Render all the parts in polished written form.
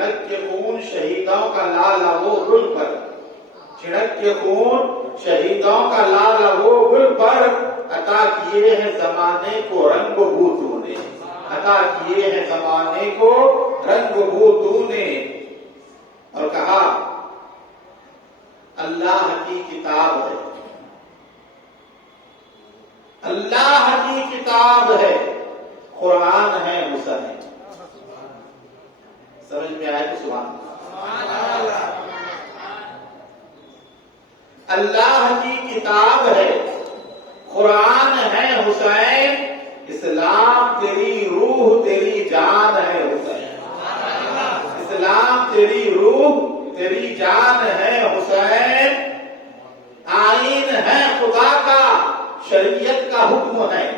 چھڑک کے خون شہیدوں کا لال وہ گل پر، چھڑک کے خون شہیدوں کا لال وہ گل پر، عطا کیے ہیں زمانے کو رنگ و بو تو نے، عطا کیے ہیں زمانے کو رنگ و بو تو نے۔ اور کہا اللہ کی کتاب ہے، اللہ کی کتاب ہے، قرآن ہے حسین۔ سمجھ میں آئے تو سبحان اللہ۔ اللہ کی کتاب ہے، قرآن ہے حسین، اسلام تیری روح تیری جان ہے حسین، اسلام تیری روح تیری جان ہے حسین۔ آئین ہے خدا کا، شریعت کا حکم ہے،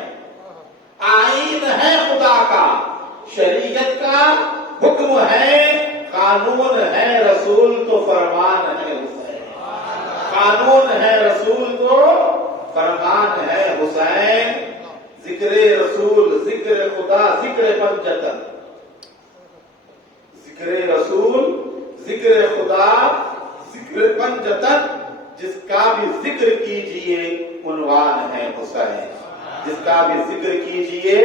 آئین ہے خدا کا، شریعت کا حکم ہے، قانون ہے رسول تو فرمان ہے حسین، قانون ہے رسول تو فرمان ہے حسین۔ ذکر رسول ذکر خدا ذکر پنجتن، ذکر رسول ذکر خدا ذکر پنجتن، جس کا بھی ذکر کیجئے عنوان ہے حسین، جس کا بھی ذکر کیجئے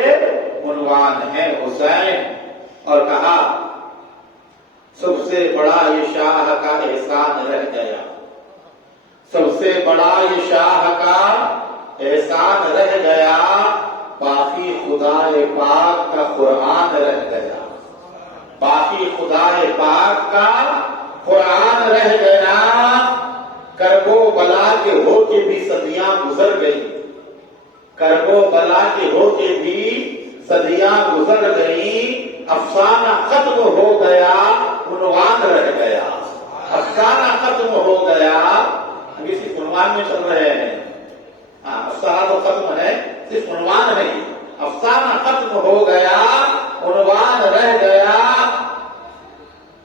عنوان ہے حسین۔ اور کہا سب سے بڑا یہ شاہ کا احسان رہ گیا، سب سے بڑا یہ شاہ کا احسان رہ گیا، باقی خدا پاک کا قرآن رہ گیا، باقی خدا پاک کا قرآن رہ گیا۔ کرب و بلا کے ہو کے بھی صدیاں گزر گئی، کرب و بلا کے ہو کے بھی صدیاں گزر گئی، افسانہ ختم ہو گیا عنوان رہ گیا، افسانہ ختم ہو گیا۔ ابھی صرف عنوان میں چل رہے ہیں، افسانہ تو ختم ہے، صرف عنوان ہے، افسانہ ختم ہو گیا عنوان رہ گیا۔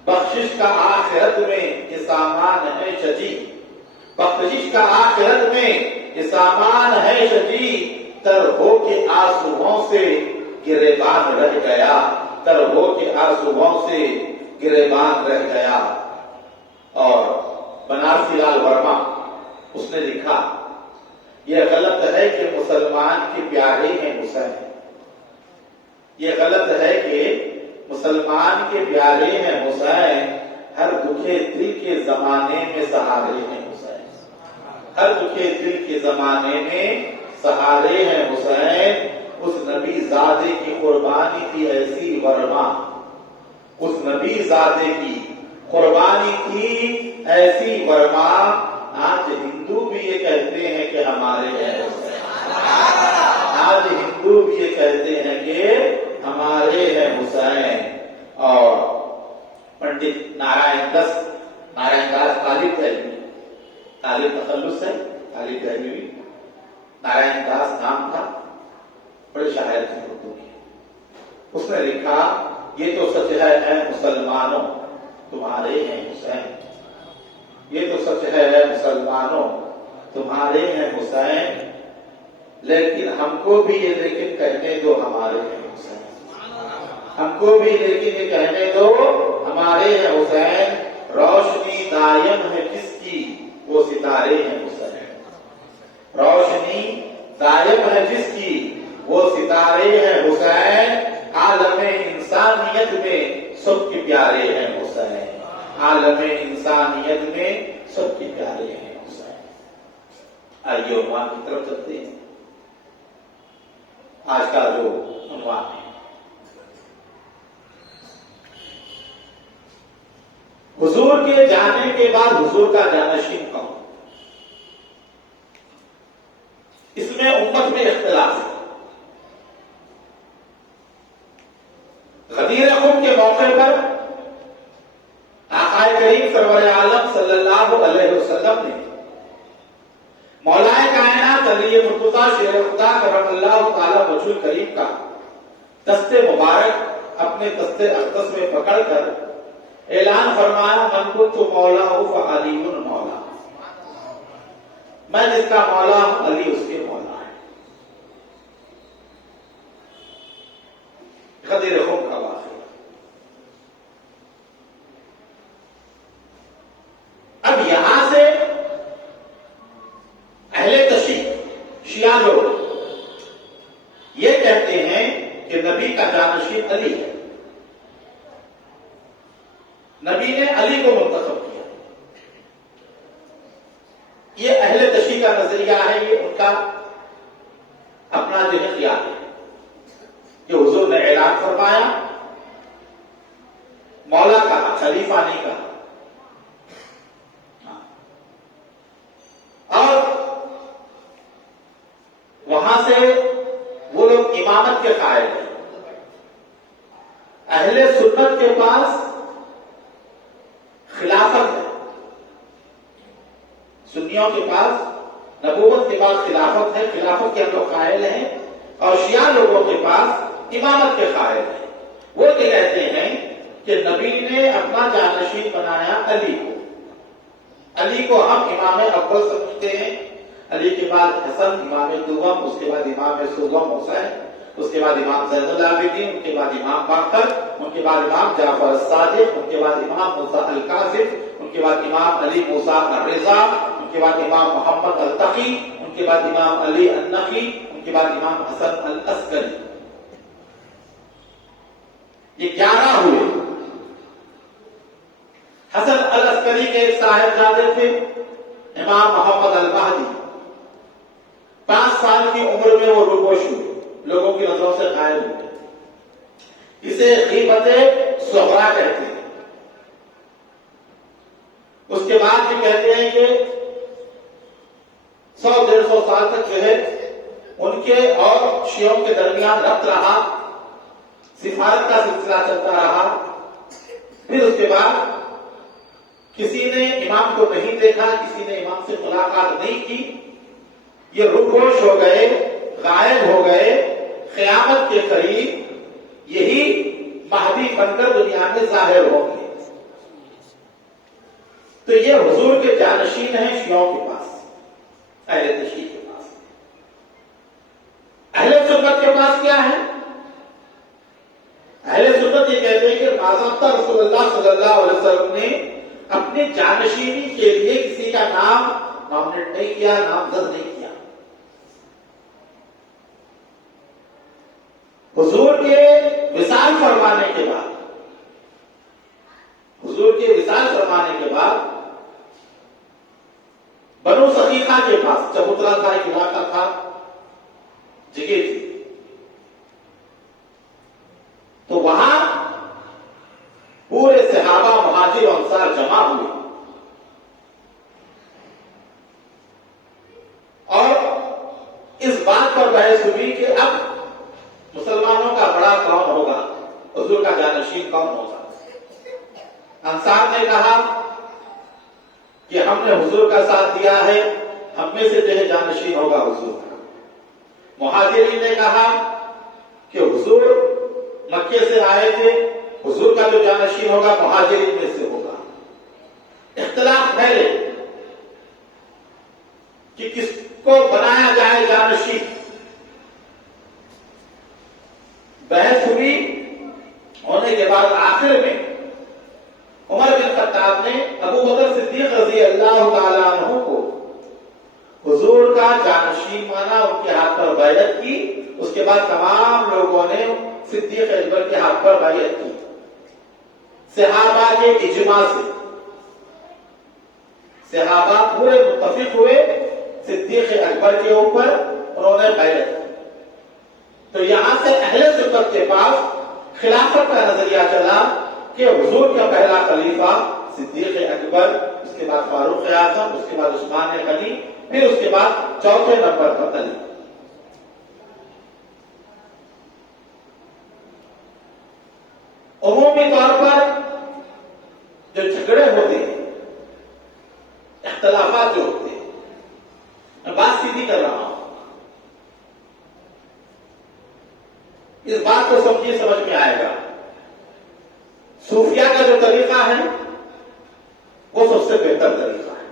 بخشش کا آخرت میں یہ سامان ہے شجی، بخشش کا آخرت میں یہ سامان ہے شجی، تر ہو کے آنسوؤں سے گریبان رہ گیا، تر ہو کے آنسوؤں سے گریبان رہ گیا۔ اور بنارسی لال ورما اس نے لکھا یہ غلط ہے کہ مسلمان کے پیارے ہیں حسین، یہ غلط ہے کہ مسلمان کے پیارے ہیں حسین، ہر دکھے دل کے زمانے میں سہارے ہیں حسین، ہر دکھے دل کے زمانے میں سہارے ہیں حسین۔ اس نبی زادے کی قربانی تھی ایسی ورما، اس نبی زادے کی قربانی تھی ایسی ورما، آج ہندو بھی یہ کہتے ہیں کہ ہمارے ہیں حسین، آج ہندو بھی یہ کہتے ہیں کہ ہمارے ہیں حسین۔ اور پنڈت نارائن داس طالب دہلوی، طالب تخلص ہے، طالب دہلوی نارائن داس نام تھا، بڑے شاعر تھے اردو کے۔ اس نے لکھا یہ تو سچ ہے اے مسلمانوں تمہارے ہیں حسین، یہ تو سچ ہے اے مسلمانوں تمہارے ہیں حسین، لیکن ہم کو بھی یہ لیکن کہنے دو ہمارے ہیں حسین، ہم کو بھی لیکن یہ کہنے دو ہمارے ہیں حسین۔ روشنی دائم ہے جس کی وہ ستارے ہیں حسین، روشنی دائم ہے جس کی وہ ستارے ہیں حسین، عالم انسانیت میں سب کے پیارے ہیں حسین، عالم انسانیت میں سب کے پیارے ہیں حسین۔ آئیے عنوان کی طرف چلتے ہیں۔ آج کا جو عنوان ہے حضور کے جانے کے بعد حضور کا جانشین کون؟ اس میں امت میں اختلاف ہے۔ غدیر خم کے موقع پر آقا کریم سرور عالم صلی اللہ علیہ وسلم نے مولا کائنات علی مرتضی شیر خدا کرم اللہ تعالی وجہ کریم کا دست مبارک اپنے دست اقدس میں پکڑ کر اعلان فرمایا من کنت مولا فعلی مولا، میں جس کا مولا ہوں علی اس کے مولا ہے۔ غدیر خم کا واقعہ نبی نے علی کو منتخب کیا. یہ اہل تشیع کا نظریہ ہے، یہ ان کا اپنا جو ہے خیال ہے کہ حضور نے اعلان فرمایا، مولا کہا، خلیفہ نہیں کہا. اور وہاں سے وہ لوگ امامت کے قائل ہیں. اہل سنت کے پاس خلافت ہے، سنیوں کے پاس نبوت کے بعد خلافت ہے، خلافت کے ہم لوگ قائل ہیں. اور شیعہ لوگوں کے پاس امامت کے قائل ہیں. وہ یہ کہتے ہیں کہ نبی نے اپنا جانشین بنایا علی کو. علی کو ہم امام اول سمجھتے ہیں. علی کے بعد حسن امام دوم، اس کے بعد امام سوم حسین، اس کے بعد امام زین العابدین، ان کے بعد امام باقر، ان کے بعد امام جعفر الصادق، ان کے بعد امام موسیٰ الکاظم، ان کے بعد امام علی موسیٰ الرضا، ان کے بعد امام محمد التقی، ان کے بعد امام علی النقی، ان کے بعد امام حسن العسکری. یہ 11 ہوئے. حسن العسکری کے ایک صاحبزادے تھے امام محمد المہدی. 5 سال کی عمر میں وہ روپوش ہوئے، لوگوں کی نظروں سے غائب ہوئے. اسے غیبت صغرا کہتے ہیں. اس کے بعد بھی کہتے ہیں کہ 100-150 سال تک جو ہے ان کے اور شیعوں کے درمیان ربط رہا، سفارت کا سلسلہ چلتا رہا. پھر اس کے بعد کسی نے امام کو نہیں دیکھا، کسی نے امام سے ملاقات نہیں کی. یہ روپوش ہو گئے، غائب ہو گئے. قیامت کے قریب یہی مہدی بن کر دنیا میں ظاہر ہوں گے. تو یہ حضور کے جانشین ہیں شیعوں کے پاس، اہل تشیع کے پاس. اہل سنت کے پاس کیا ہے؟ اہل سنت یہ کہتے ہیں کہ باضابطہ رسول اللہ صلی اللہ علیہ وسلم نے اپنی جانشینی کے لیے کسی کا نام نامنیٹ نہیں کیا، نامزد نہیں کیا. حضور کے وصال فرمانے کے بعد، حضور کے وصال فرمانے کے بعد بنو سقیفہ کے پاس، چبوترا تھا، ایک علاقہ تھا، جگہ تھی، تو وہاں پورے صحابہ، مہاجر و انصار جمع ہوئے. اور اس بات پر بحث ہوئی کہ اب مسلمانوں کا بڑا کون ہوگا، حضور کا جانشین کون ہوگا. انصار نے کہا کہ ہم نے حضور کا ساتھ دیا ہے، ہم میں سے جو ہے جانشین ہوگا حضور کا. مہاجرین نے کہا کہ حضور مکے سے آئے تھے، حضور کا جو جانشین ہوگا مہاجرین میں سے ہوگا. اختلاف پھیلے کہ کس کو بنایا جائے جانشین. بحث ہوئی، ہونے کے بعد آخر میں عمر بن خطاب نے ابو بکر صدیق رضی اللہ تعالیٰ عنہ کو حضور کا جانشین مانا، ان کے ہاتھ پر بیعت کی. اس کے بعد تمام لوگوں نے صدیق اکبر کے ہاتھ پر بیعت کی. صحابہ کے اجماع سے صحابہ پورے متفق ہوئے صدیق اکبر کے اوپر، انہوں نے بیعت کی. تو یہاں سے اہل سنت کے پاس خلافت کا نظریہ چلا کہ حضور کا پہلا خلیفہ صدیق اکبر، اس کے بعد فاروق اعظم، اس کے بعد عثمان غنی، پھر اس کے بعد چوتھے نمبر پر علی. عمومی طور پر جو جھگڑے ہوتے ہیں، اختلافات جو ہوتے ہیں، میں بات سیدھی کر رہا ہوں، اس بات کو سمجھیے، سمجھ میں آئے گا. صوفیہ کا جو طریقہ ہے وہ سب سے بہتر طریقہ ہے.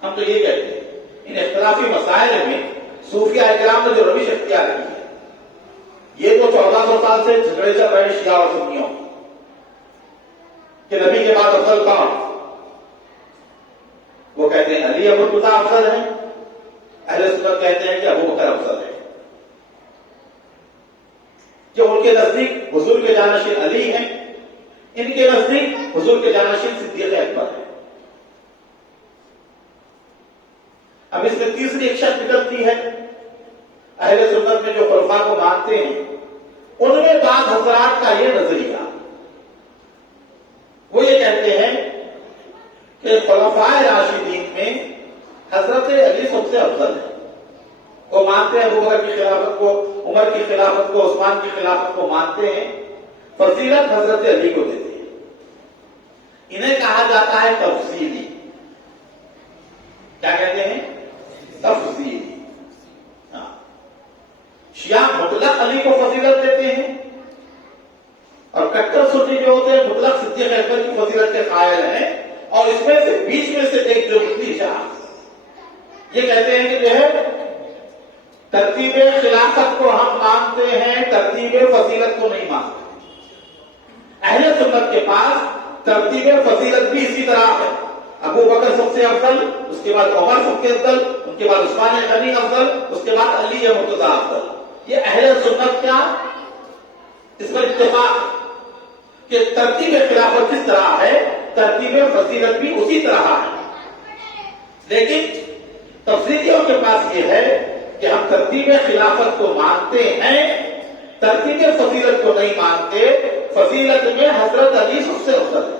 ہم تو یہ کہتے ہیں ان اختلافی مسائل میں صوفیہ اکرام نے جو روش اختیار کی ہے، یہ تو 1400 سال سے جھگڑے چل رہے شیعہ اور سنیوں کہ نبی کے بعد افضل کون. وہ کہتے ہیں علی ابو الفضل افضل ہے، اہل سنت کہتے ہیں کہ ابو بکر افضل ہے. کہ ان کے نزدیک حضور کے جانشین علی ہیں، ان کے نزدیک حضور کے جانشین صدیق اکبر ہے. اب اس میں تیسری ایک شرط نکلتی ہے. اہل سنت میں جو خلفاء کو مانتے ہیں ان میں بعض حضرات کا یہ نظریہ، وہ یہ کہتے ہیں کہ خلفاء راشدین میں حضرت علی سب سے افضل ہے. وہ مانتے ہیں ابو بکر کی خلافت کو، عمر کی خلافت کو، عثمان کی خلافت کو مانتے ہیں، فضیلت حضرت علی کو دیتے ہیں. انہیں کہا جاتا ہے تفصیلی. کیا کہتے ہیں؟ تفصیلی. شیعہ مطلق علی کو فضیلت دیتے ہیں اور کٹر سنی جو ہوتے ہیں مطلق صدیق اکبر کی فضیلت کے قائل ہیں. اور اس میں سے بیچ میں سے ایک جو نکلی شاہ یہ کہتے ہیں کہ جو ہے ترتیب خلافت کو ہم مانتے ہیں، ترتیب فضیلت کو نہیں مانتے. اہل سنت کے پاس ترتیب فضیلت بھی اسی طرح ہے. ابو بکر سب سے افضل، اس کے بعد عمر سب سے افضل، ان کے بعد عثمان غنی افضل، اس کے بعد علی مرتضی افضل. یہ اہل سنت کیا اس پر اتفاق کہ ترتیب خلافت کس طرح ہے ترتیب فضیلت بھی اسی طرح ہے. لیکن تفصیلیوں کے پاس یہ ہے کہ ہم ترتیب خلافت کو مانتے ہیں، ترتیب فضیلت کو نہیں مانتے. فضیلت میں حضرت علی سب سے افضل ہے.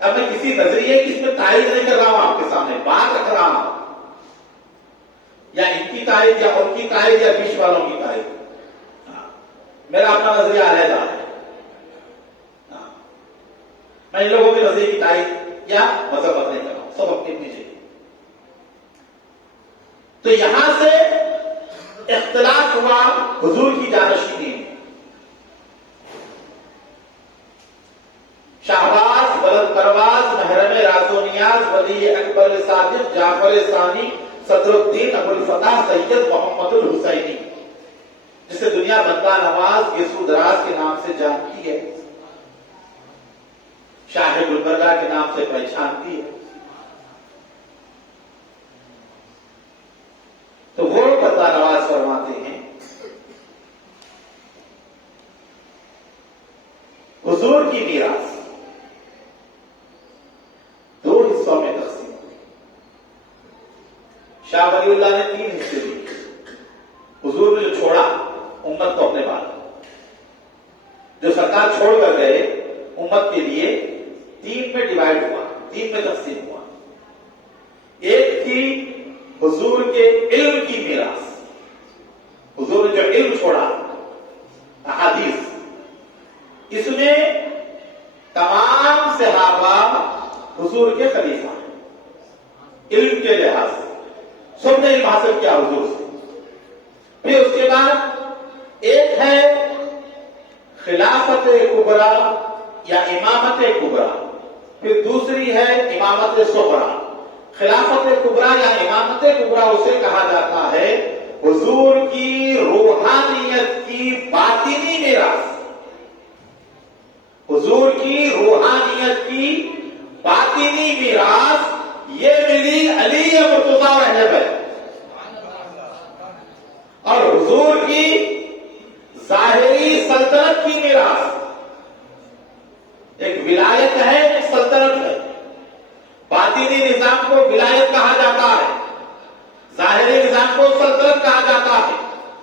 اب میں کسی نظریے کی اس میں تائید نہیں کر رہا ہوں، آپ کے سامنے بات رکھ رہا ہوں، یا ان کی تائید یا ان کی تائید یا بیچ والوں کی تائید. میرا اپنا نظریہ علیحدہ ہے. میں ان لوگوں کے نظریے کی تائید یا مذہب نہیں کر رہا ہوں، سب اپنی اپنی جگہ. تو یہاں سے اختلاف ہوا حضور کی جانشینی میں. شہباز، بلند پرواز، محرم راز و نیاز، ولی اکبر صادق، جعفر ثانی، صدر الدین ابو الفتح سید محمد الحسینی، جسے دنیا بندہ نواز یسوع دراز کے نام سے جانتی ہے، شاہ گلبرگہ کے نام سے پہچانتی ہے. تو وہ بندہ نواز فرماتے ہیں حضور کی میراث دو حصوں میں تقسیم ہوئی. شاہ ولی اللہ نے 3 حصے دیے. حضور نے جو چھوڑا امت کو اپنے بعد، جو سرکار چھوڑ کر گئے امت کے لیے 3 میں ڈیوائڈ ہوا، 3 میں تقسیم ہوا. ایک تھی حضور کے علم کی میراث. حضور نے جو علم چھوڑا احادیث، اس میں تمام صحابہ حضور کے خلیفہ ہیں علم کے لحاظ سے، سب نے علم حاصل کیا حضور سے. پھر اس کے بعد ایک ہے خلافت کبریٰ یا امامت کبریٰ، پھر دوسری ہے امامت صغریٰ. خلافت کبریٰ یا امامت کبریٰ اسے کہا جاتا ہے حضور کی روحانیت کی باطنی میراث. حضور کی روحانیت کی باطنی میراث یہ ملی علی مرتضیٰ اور اہل بیت. اور حضور کی ظاہری سلطنت کی میراث، ایک ولایت ہے ایک سلطنت ہے. باطنی نظام کو ولایت کہا جاتا ہے، ظاہری نظام کو سلطنت کہا جاتا ہے.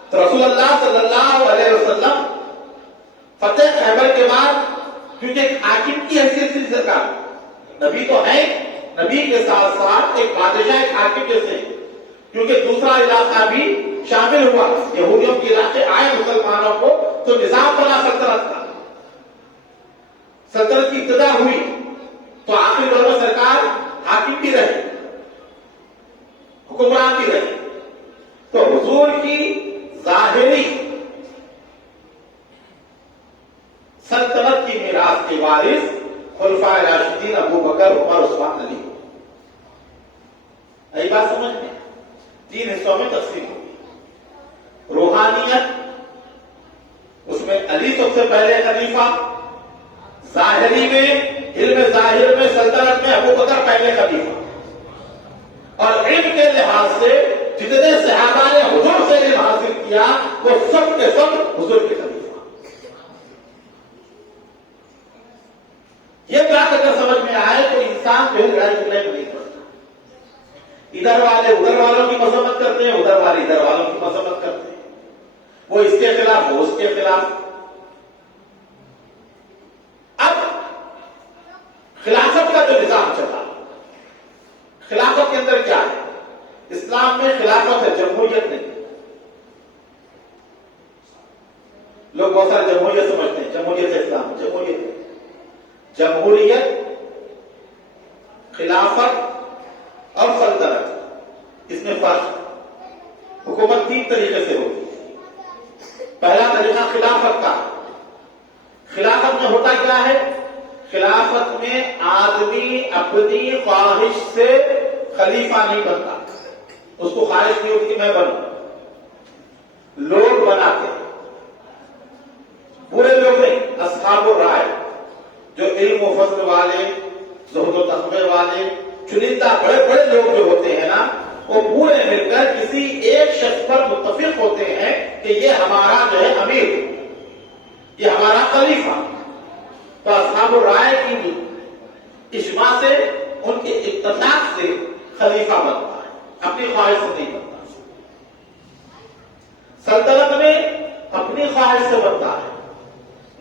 تو رسول اللہ صلی اللہ علیہ وسلم فتح خیبر کے بعد کیونکہ حاکم کی حیثیت سے سرکار نبی تو ہے، نبی کے ساتھ ساتھ ایک بادشاہ ایک حاکم جیسے، کیونکہ دوسرا علاقہ بھی شامل ہوا. یہودیوں کے علاقے آئے مسلمانوں کو تو نظام بنا سلطنت کا. سلطنت کی ابتدا ہوئی تو آخری دور میں سرکار حاکم بھی رہے، حکمران بھی رہے. تو حضور کی ظاہری سلطنت کی میراث کے وارث خلفاء راشدین ابو بکر عمر عثمان علی. یہی بات سمجھ میں 3 حصوں میں تقسیم ہوگی. روحانیت اس میں علی سب سے پہلے خلیفہ، ظاہری میں علم ظاہر میں سلطنت میں ابو بکر پہلے خلیفہ، اور علم کے لحاظ سے جتنے صحابہ نے حضور سے علم حاصل کیا وہ سب کے سب حضور کے خلیفہ. ادھر والے ادھر والوں کی مذمت کرتے ہیں، ادھر والے ادھر والوں کی مذمت کرتے ہیں، وہ اس کے خلاف، وہ اس کے خلاف۔ اب خلافت کا جو نظام چلا، خلافت کے اندر کیا ہے؟ اسلام میں خلافت ہے، جمہوریت نہیں۔ لوگ بہت سارے جمہوریت سمجھتے ہیں، جمہوریت اسلام، جمہوریت ہے، جمہوریت، خلافت اور سلطنت، اس میں فرق۔ حکومت تین طریقے سے ہوتی ہے۔ پہلا طریقہ خلافت کا۔ خلافت میں ہوتا کیا ہے؟ خلافت میں آدمی اپنی خواہش سے خلیفہ نہیں بنتا، اس کو خواہش نہیں ہوتی کہ میں بنوں، لوگ بناتے ہیں، پورے لوگ نہیں، اصحاب الرائے، جو علم و فضل والے، زہد و تقوی والے، چنندہ بڑے بڑے لوگ جو ہوتے ہیں نا، وہ پورے مل کر کسی ایک شخص پر متفق ہوتے ہیں کہ یہ ہمارا جو ہے امیر، یہ ہمارا خلیفہ۔ تو اصحاب الرائے کی اجماع سے، ان کے اتفاق سے خلیفہ بنتا ہے، اپنی خواہش سے نہیں بنتا۔ سلطنت میں اپنی خواہش سے بنتا ہے،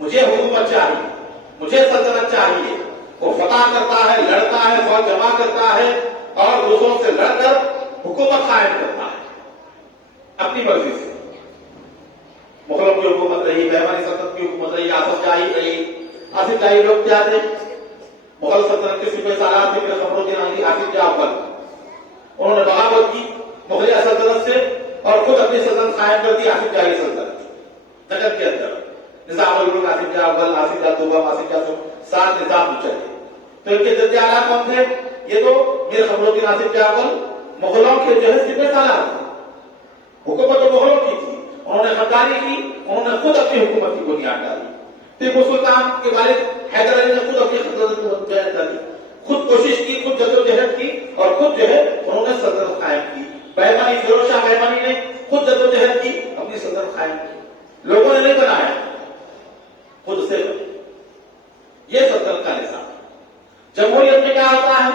مجھے حکومت چاہیے، مجھے سلطنت چاہیے، وہ فتح کرتا ہے، لڑتا ہے، فوج جمع کرتا ہے اور دوسروں سے لڑ کر حکومت قائم کرتا ہے اپنی مرضی سے۔ مغلوں کی حکومت رہی، بہمانی سلطنت کی حکومت رہی، آصف جاہی رہی۔ آصف جاہی لوگ کیا تھے؟ مغل سلطنت کے سپہ سالار تھے، میرے خبروں کے نام کی آصف جاہ اول۔ انہوں نے بغاوت کی مغلیہ سلطنت سے اور خود اپنی سلطنت قائم کر دی، آصف جاہی سلطنت نجد کے اندر۔ نظام الملک آصف جاہ اول، آصف جاہ دوم، آصف جاہ سات نظام چلے۔ تو ان کے جد اعلیٰ کون تھے؟ یہ تو میرے خبروں کے آصف جاہ اول مغلوں کے جو ہے سپہ سالار تھے، حکومت تو مغلوں کی تھی، انہوں نے غداری کی، انہوں نے خود اپنی حکومت کی بنیاد ڈالی۔ ٹیپو سلطان کے والد حیدر علی نے خود اپنی سلطنت کی بنیاد ڈالی، خود کوشش کی، خود جدوجہد کی اور خود جو ہے انہوں نے سلطنت قائم کی۔ بہمانی فیروز شاہ بہمانی نے خود جدوجہد کی، اپنی سلطنت قائم کی، لوگوں نے نہیں بنایا، خود سے بنے۔ یہ سلطنت کا نظام ہے۔ جمہوریت میں کیا ہوتا ہے؟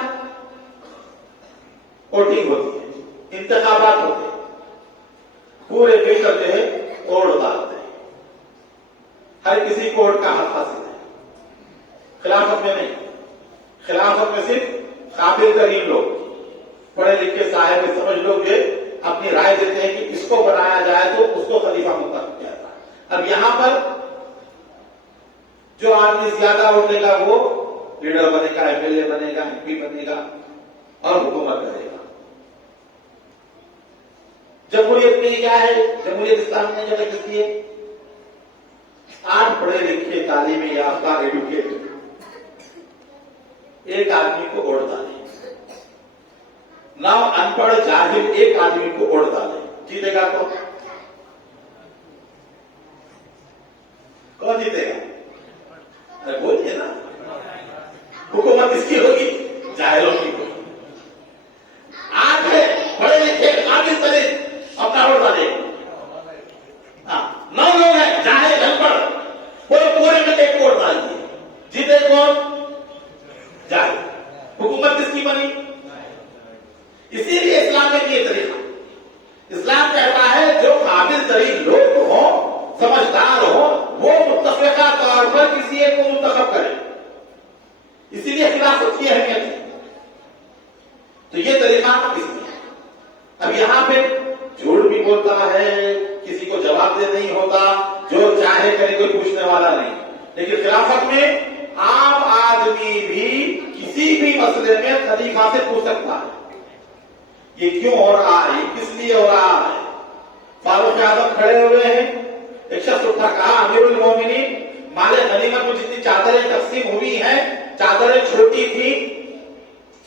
ووٹنگ ہوتی ہے، انتخابات ہوتے ہیں، پورے مل کر جو ہے ووٹ ڈالتے ہیں، ہر کسی کو ووٹ کا حق حاصل ہے۔ خلافت میں نہیں، خلافت میں صرف قابل ترین لوگ، پڑھے لکھے صاحب سمجھ لوگ جو اپنی رائے دیتے ہیں کہ اس کو بنایا جائے تو اس کو خلیفہ منتخب کیا جاتا ہے۔ اب یہاں پر جو آدمی زیادہ ووٹ لے گا وہ لیڈر بنے گا، ایم ایل اے بنے گا، ایم پی بنے گا اور حکومت کرے گا۔ جمہوریت میں کیا ہے؟ جمہوریت اسلام نے جگہ کسی ہے 8 پڑھے لکھے تعلیم یافتہ ایڈوکیٹڈ ایک آدمی کو ووٹ ڈالے، 9 ان پڑھ جاہل ایک آدمی کو ووٹ ڈالے، جیتے گا تو کون جیتے گا؟ ارے بولیے نا، حکومت کس کی ہوگی؟ جاہلوں کی ہوگی۔ 8 ہے پڑھے لکھے قابل ترین، اپنا ووٹ ڈالے۔ 9 لوگ ہیں جاہل ان پڑھ، وہ پورے میں ایک ووٹ ڈال دیے، جیتے کون؟ جاہل۔ حکومت کس کی بنی؟ اسی لیے اسلام میں یہ طریقہ، اسلام کہتا ہے جو قابل ترین لوگ ہوں، سمجھدار ہوں، وہ متفقہ طور پر کسی ایک کو منتخب کرے، اسی لیے خلافت کی اہمیت ہے۔ تو یہ طریقہ اس میں ہے۔ اب یہاں پہ جھوٹ بھی بولتا ہے، کسی کو جواب دہ نہیں ہوتا، جو چاہے کرے کوئی پوچھنے والا نہیں۔ لیکن خلافت میں عام آدمی بھی کسی بھی مسئلے میں خلیفہ سے پوچھ سکتا ہے، یہ کیوں ہو رہا ہے، یہ کس لیے ہو رہا ہے۔ فاروق اعظم کھڑے ہوئے ہیں، ایک شخص اٹھا کہا امیر المومنین مال غنیمت میں جتنی چادریں تقسیم ہوئی ہیں، چادریں چھوٹی تھی،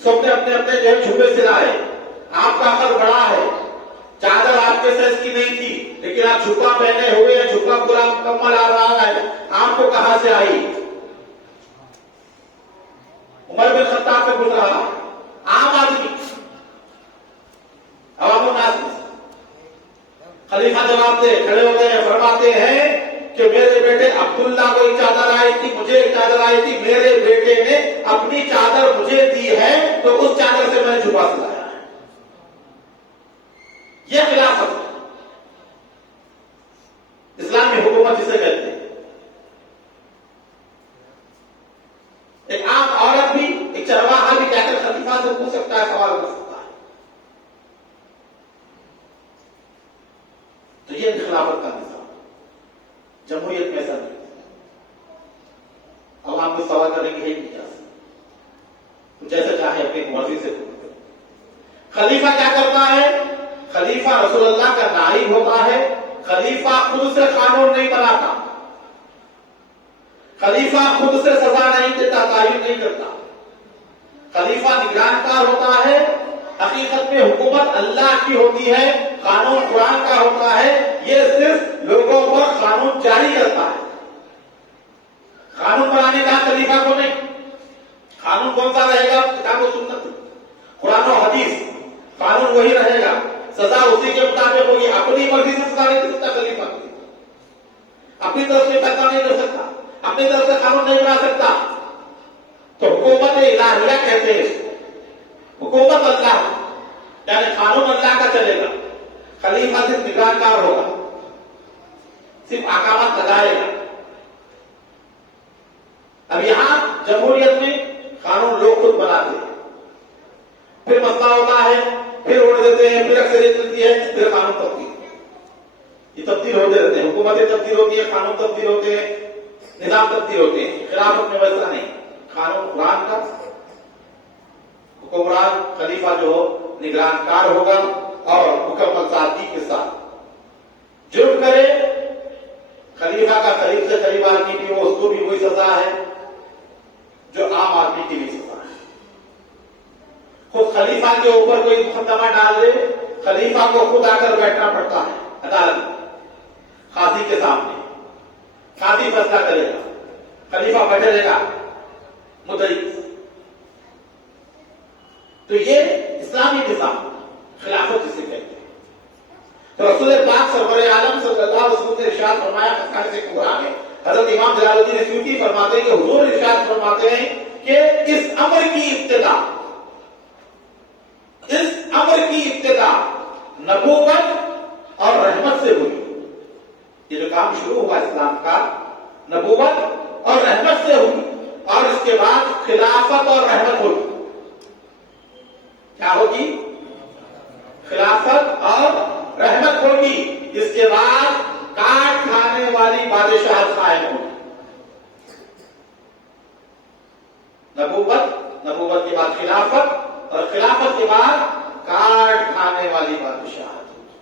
سب نے اپنے اپنے جو ہے چھپے سے لائے، آپ کا عقل بڑا ہے، چادر آپ کے سائز کی نہیں تھی لیکن آپ چھپا پہنے ہوئے ہیں، چھپا پورا مکمل آ رہا ہے، آپ کو کہاں سے آئی؟ عمر بن خطاب سے پوچھ رہا، عام آدمی، عوام الناس۔ خلیفہ جواب دے کھڑے ہو گئے، فرماتے ہیں کہ میرے بیٹے عبداللہ کو ایک چادر آئی تھی، مجھے ایک چادر آئی تھی، میرے بیٹے نے اپنی چادر مجھے دی ہے تو اس چادر سے میں نے چھپا سلایا ہے۔ یہ خلافت ہے، اسلامی حکومت جسے کہتے ہیں۔ ایک عام عورت بھی، ایک چرواہا بھی جا کر خلیفہ سے پوچھ سکتا ہے، سوال کر سکتا ہے۔ تو یہ خلافت کا نظام، جمہوریت میں ایسا نہیں۔ اب آپ کو سوال کریں گے نہیں جا سکتا، جیسے چاہے اپنی مرضی سے خلیفہ کیا کرتا ہے؟ خلیفہ رسول اللہ کا نائب ہوتا ہے۔ خلیفہ خود سے قانون نہیں بناتا، خلیفہ خود سے سزا نہیں دیتا، تعین نہیں کرتا۔ خلیفہ نگرانکار ہوتا ہے۔ حقیقت میں حکومت اللہ کی ہوتی ہے، قانون قرآن کا ہوتا ہے، یہ صرف لوگوں پر قانون جاری کرتا ہے۔ قانون بنانے کا خلیفہ کو نہیں۔ قانون کون سا رہے گا؟ کتاب و سنت، قرآن و حدیث، قانون وہی رہے گا، سزا اسی کے مطابق ہوگی۔ اپنی مرضی سے سزا نہیں دے سکتا خلیفہ، اپنی طرف سے فیصلہ نہیں کر سکتا، اپنی طرف سے قانون نہیں بنا سکتا۔ تو حکومت الہیہ کہتے ہیں، حکومت اللہ، یعنی قانون اللہ کا چلے گا، خلیفہ صرف نگرانکار ہوگا، صرف احکامات لگائے گا۔ اب یہاں جمہوریت میں قانون لوگ خود بناتے ہیں، پھر مسئلہ ہوتا ہے، پھر اڑ دیتے ہیں، پھر اکثریت ملتی ہے، پھر قانون تبدیل، یہ تبدیل ہوتے رہتے ہیں، حکومتیں تبدیل ہوتی ہیں، قانون تبدیل ہوتے ہیں، نظام تبدیل ہوتے ہیں۔ خلافت میں ویسا نہیں، قانون قرآن کا، حکمران خلیفہ جو ہو نگرانکار ہوگا اور مکمل سادگی کے ساتھ۔ جرم کرے خلیفہ کا قریب سے قریب آدمی بھی ہو، اس کو بھی وہی سزا ہے جو عام آدمی کی بھی سزا ہے۔ خود خلیفہ کے اوپر کوئی مقدمہ ڈال دے، خلیفہ کو خود آ کر بیٹھنا پڑتا ہے عدالت میں، قاضی کے سامنے، قاضی فیصلہ کرے گا، خلیفہ بیٹھے رہے گا مدعی۔ تو یہ اسلامی نظام خلافت جسے کہتے ہیں۔ تو رسول پاک سرور عالم صلی اللہ علیہ وسلم نے ارشاد فرمایا، سے قرآن ہے، حضرت امام جلال الدین سیوطی فرماتے ہیں کہ حضور ارشاد فرماتے ہیں کہ اس امر کی ابتدا نبوت اور رحمت سے ہوئی۔ یہ جو کام شروع ہوا اسلام کا، نبوت اور رحمت سے ہوئی، اور اس کے بعد خلافت اور رحمت ہوگی۔ کیا ہوگی؟ خلافت اور رحمت ہوگی۔ اس کے بعد کاٹ کھانے والی بادشاہت قائم ہوگی۔ نبوت کے بعد خلافت، اور خلافت کے بعد کاٹ کھانے والی بادشاہت ہوگی۔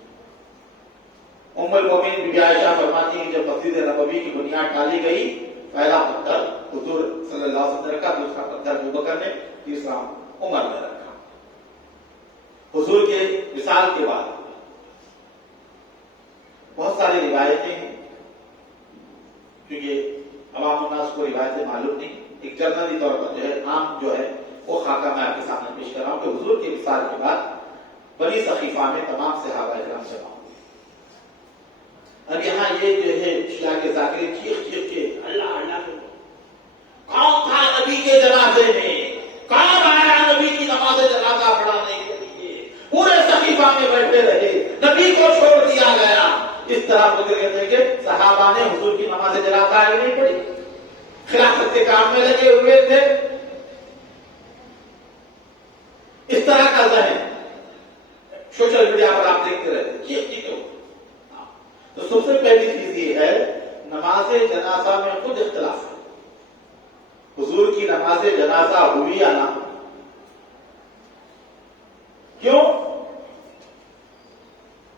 ام المومنین بی بی عائشہ فرماتی ہیں، جب مسجد نبوی کی بنیاد ڈالی گئی، پہلا پتھر حضور صلی اللہ علیہ وسلم نے رکھا، دوسرا پتھر ابوبکر نے، تیسرا عمر نے رکھا۔ حضور کے وصال کے بعد بہت ساری روایتیں ہیں، کیونکہ عوام الناس کو روایتیں معلوم نہیں، ایک جنرلی طور پر جو ہے، عام جو ہے وہ خاکہ میں آپ کے سامنے پیش کر رہا ہوں کہ حضور کے وصال کے بعد بنی ثقیفہ میں تمام صحابہ کرام جمع ہوئے۔ اب یہاں یہ جو ہے شیعہ کے ذاکرین چیخ کے اللہ اللہ کے کون تھا نبی کے جنازے میں، کون آیا نبی کی نماز جنازہ پڑھانے کے لیے، پورے ثقیفہ میں بیٹھے رہے، نبی کو چھوڑ دیا گیا۔ اس طرح وہ کہتے ہیں کہ صحابہ نے حضور کی نماز جنازہ ہی نہیں پڑھی، خلافت کے کام میں لگے ہوئے تھے۔ اس طرح کا ذہن سوشل میڈیا پر آپ دیکھتے رہتے چیخ ہو۔ تو سب سے پہلی چیز یہ ہے، نماز جنازہ میں خود اختلاف ہے۔ حضور کی نماز جنازہ ہوئی یا نہ؟ کیوں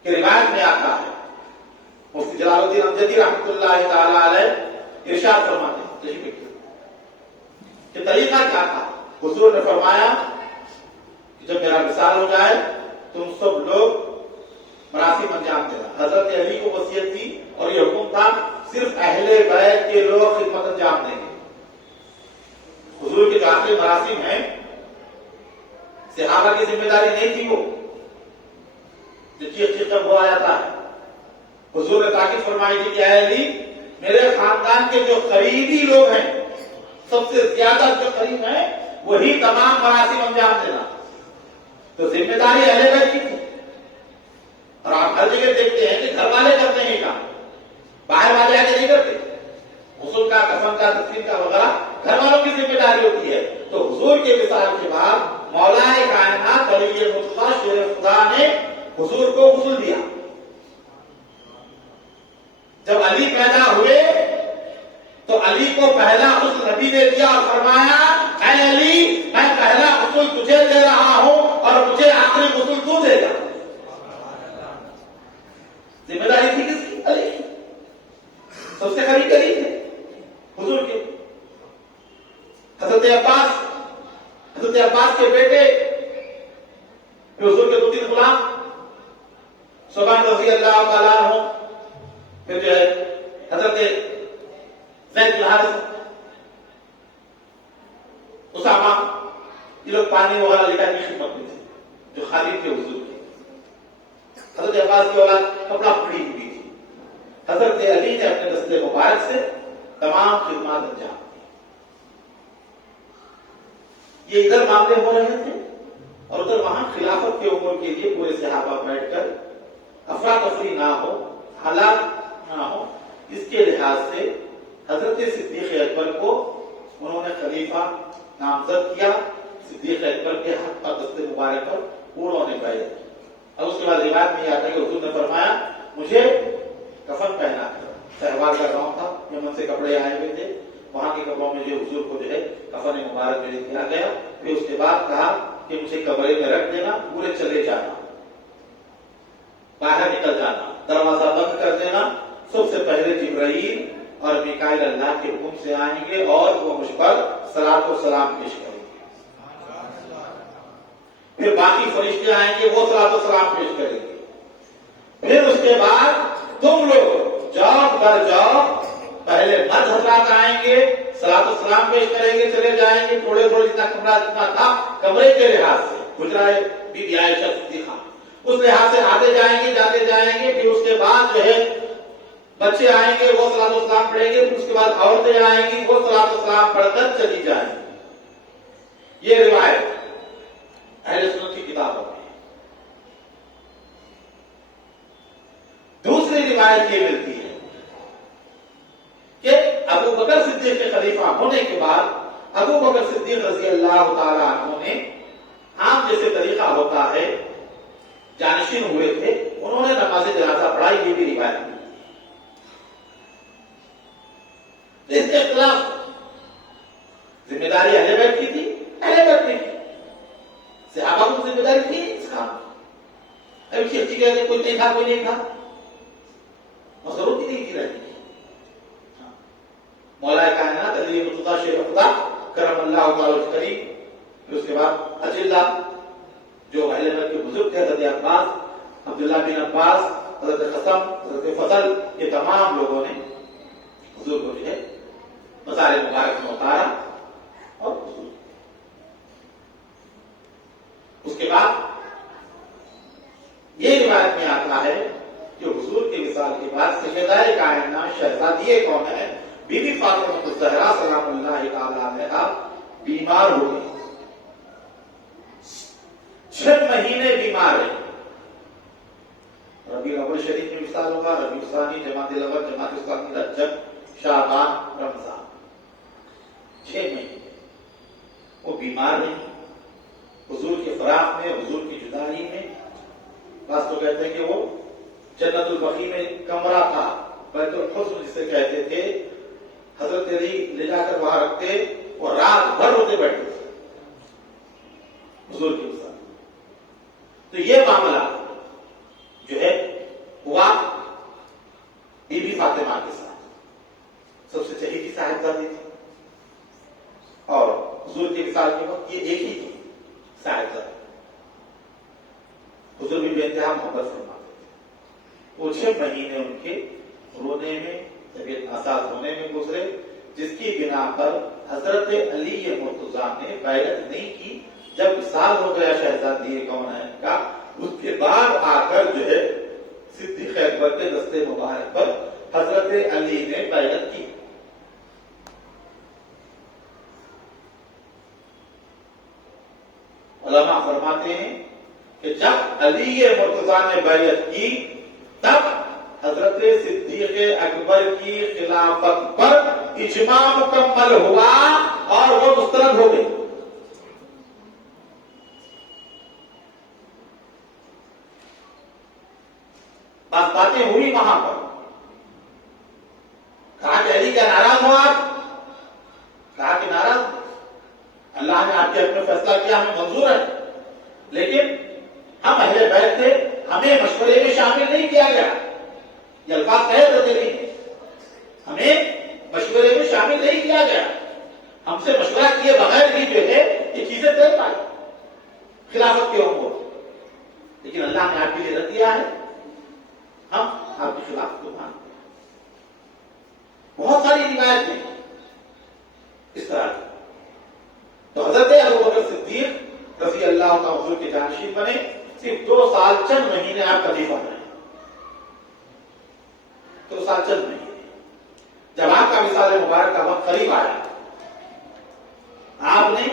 کہ روایت میں آتا ہے، مفتی جلال الدین امجدی رحمۃ اللہ تعالی علیہ ارشاد فرماتے ہیں کہ طریقہ کیا تھا۔ حضور نے فرمایا کہ جب میرا وصال ہو جائے تم سب لوگ مراسم انجام دینا۔ حضرت علی کو وصیت تھی اور یہ حکم تھا صرف اہل بیت کے لوگ خدمت انجام دیں گے۔ حضور کے جو آخری مراسم ہیں صحابہ کی ذمہ داری نہیں تھی، وہ جو چیخ کر وہ آیا تھا۔ حضور نے تاکید فرمائی تھی کہ اے علی، میرے خاندان کے جو قریبی لوگ ہیں، سب سے زیادہ جو قریب ہیں، وہی تمام مراسم انجام دینا۔ تو ذمہ داری اہل بیت کی تھی۔ اور آپ ہر جگہ دیکھتے ہیں کہ گھر والے کرتے ہیں یہ کام، باہر والے آگے نہیں کرتے. غسل کا، کفن کا، تسلیم کا وغیرہ گھر والوں کی ذمہ داری ہوتی ہے. تو حضور کے وصال کے بعد مولا کائنات ولی مطلق شیر خدا نے حضور کو غسل دیا. جب علی پیدا ہوئے تو علی کو پہلا غسل نبی نے دیا اور فرمایا اے علی میں پہلا غسل تجھے دے رہا ہوں اور مجھے آخری غسل تو دے گا. ذمہ داری تھی کس کی؟ علی کی. سب سے قریب تھے حضور کے. حضرت عباس کے بیٹے پھر حضور کے 2-3 غلام صبح رضی اللہ تعالیٰ عنہ، پھر جو ہے حضرت زید بن حارثہ، اسامہ، یہ لوگ پانی وغیرہ لے کر کی خدمت میں تھے جو خالد کے حضور کے. حضرت عباس کی اولاد کپڑا پھڑی ہوئی تھی. حضرت علی نے اپنے دستے مبارک سے تمام خدمات انجام دی. یہ ادھر معاملے ہو رہے تھے اور ادھر وہاں خلافت کے امور کے لیے پورے صحابہ بیٹھ کر افراتفری نہ ہو، حالات نہ ہو، اس کے لحاظ سے حضرت صدیق اکبر کو انہوں نے خلیفہ نامزد کیا. صدیق اکبر کے حق پر دستے مبارک پر پوروں نے بیعت کی. اور اس کے بعد روایت میں یہ آتا ہے کہ حضور نے فرمایا مجھے کفن پہنا کر. شہوار کا گاؤں تھا، یمن سے کپڑے آئے ہوئے تھے، وہاں کے کپڑوں میں جو حضور کو جو ہے کفن مبارک میں دیا گیا. پھر اس کے بعد کہا کہ مجھے کمرے میں رکھ دینا، پورے چلے جانا، باہر نکل جانا، دروازہ بند کر دینا. سب سے پہلے جبرائیل اور میکائیل اللہ کے حکم سے آئیں گے اور وہ مجھ پر صلاۃ و سلام پیش کریں گے. پھر باقی فرشتے آئیں گے، وہ صلاۃ و سلام پیش کریں گے. پھر اس کے بعد تم لوگ جاب در جاب پہلے مرد حضرات آئیں گے، صلاۃ و سلام پیش کریں گے، چلے جائیں گے. تھوڑے تھوڑے جتنا کمرہ جتنا تھا کمرے کے لحاظ سے گزرائے بی بی عائشہ صدیقہ اس لحاظ سے آتے جائیں گے، جاتے جائیں گے. پھر اس کے بعد جو ہے بچے آئیں گے، وہ صلاۃ و سلام پڑھیں گے. پھر اس کے بعد عورتیں آئیں گی، وہ صلاۃ و سلام پڑھ کر چلی جائیں گی. یہ روایت اہل سنت کی کتابوں میں. دوسری روایت یہ ملتی ہے کہ ابو بکر صدیق کے خلیفہ ہونے کے بعد ابو بکر صدیق رضی اللہ تعالی عنہ نے عام جیسے طریقہ ہوتا ہے جانشین ہوئے تھے، انہوں نے نماز جنازہ پڑھائی. یہ بھی روایت ملتی ہے. اس کے خلاف ذمہ داری اہل بیت کی تھی، اہل بیت نے کی. صحابہ کو ذمہ داری تھی اس کام. ابھی شیخ جی کہتے کوئی نہیں تھا، کوئی نہیں تھا، ضرورت ہی نہیں تھی رہنے کی. مولا کائنات علی مطلق شیر خدا کرم اللہ تعالی کریم. پھر اس کے بعد اجلہ جو اہل بیت کے بزرگ تھے، حضرت عباس، عبداللہ بن عباس، حضرت قسم، حضرت فضل، یہ تمام لوگوں نے حضور کو جو ہے مزار مبارک میں اتارا. اور اس کے بعد یہ روایت میں آتا ہے کہ حضور کے وصال کے بعد سیدہ کائنات شہزادی کون ہے بی بی فاطمہ الزہرا سلام اللہ تعالی علیہا بیمار ہو گئی. 6 مہینے بیمار رہی. ربیع الاول شریف میں وصال ہوگا، ربیع الثانی، جمادی الاول، جمادی الثانی، رجب، شعبان، رمضان. 6 مہینے وہ بیمار رہی. حضور کے فراق میں، حضور کی جدائی میں. بعض تو کہتے ہیں کہ وہ جنت البقیع میں کمرہ تھا، بیت الحزن جسے کہتے تھے، حضرت علی لے جا کر وہاں رکھتے، وہ رات بھر روتے بیٹھتے تھے حضور کے ساتھ. تو یہ معاملہ جو ہے ہوا بی بی فاطمہ کے ساتھ. سب سے چہیتی صاحبزادی تھی اور حضور کے وصال کے وقت یہ ایک ہی تھی صاحبزادی. حضور بھی بے انتہا محبت فرماتے تھے. وہ 6 مہینے ان کے رونے میں، طبیعت ناساز ہونے میں گزرے، جس کی بنا پر حضرت علی مرتضیٰ نے بیعت نہیں کی. جب وصال ہو گیا شہزادی کون ہے کا، اس کے بعد آ کر جو ہے صدیق اکبر کے دستے مبارک پر حضرت علی نے بیعت کی. علماء فرماتے ہیں کہ جب علی مرتضیٰ نے بیعت کی تب حضرت صدیق اکبر کی خلافت پر اجماع مکمل ہوا اور وہ مسترد ہو گئی. باتیں ہوئی وہاں پر. کہا کہ علی کیا ناراض ہو آپ؟ کہا کہ ناراض اللہ نے آپ کے حق میں فیصلہ کیا ہمیں منظور ہے، لیکن ہم اہل بیت تھے، ہمیں مشورے میں شامل نہیں کیا گیا. یہ الفاظ کہے تو نہیں، ہمیں مشورے میں شامل نہیں کیا گیا. ہم سے مشورہ کیے بغیر ہی جو ہے یہ چیزیں طے پائی خلافت کے امور. لیکن اللہ نے آپ کے لیے رد دیا ہے، ہم آپ کی خلافت کو مانتے ہیں. بہت ساری روایت ہیں اس طرح کی. تو حضرت ابوبکر صدیق رضی اللہ تعالیٰ عنہ کے جانشین بنے. صرف 2 سال چند مہینے آپ خلیفہ بنے. 2 سال چند مہینے. جب آپ کا وصال مبارک کا وقت قریب آیا، آپ نے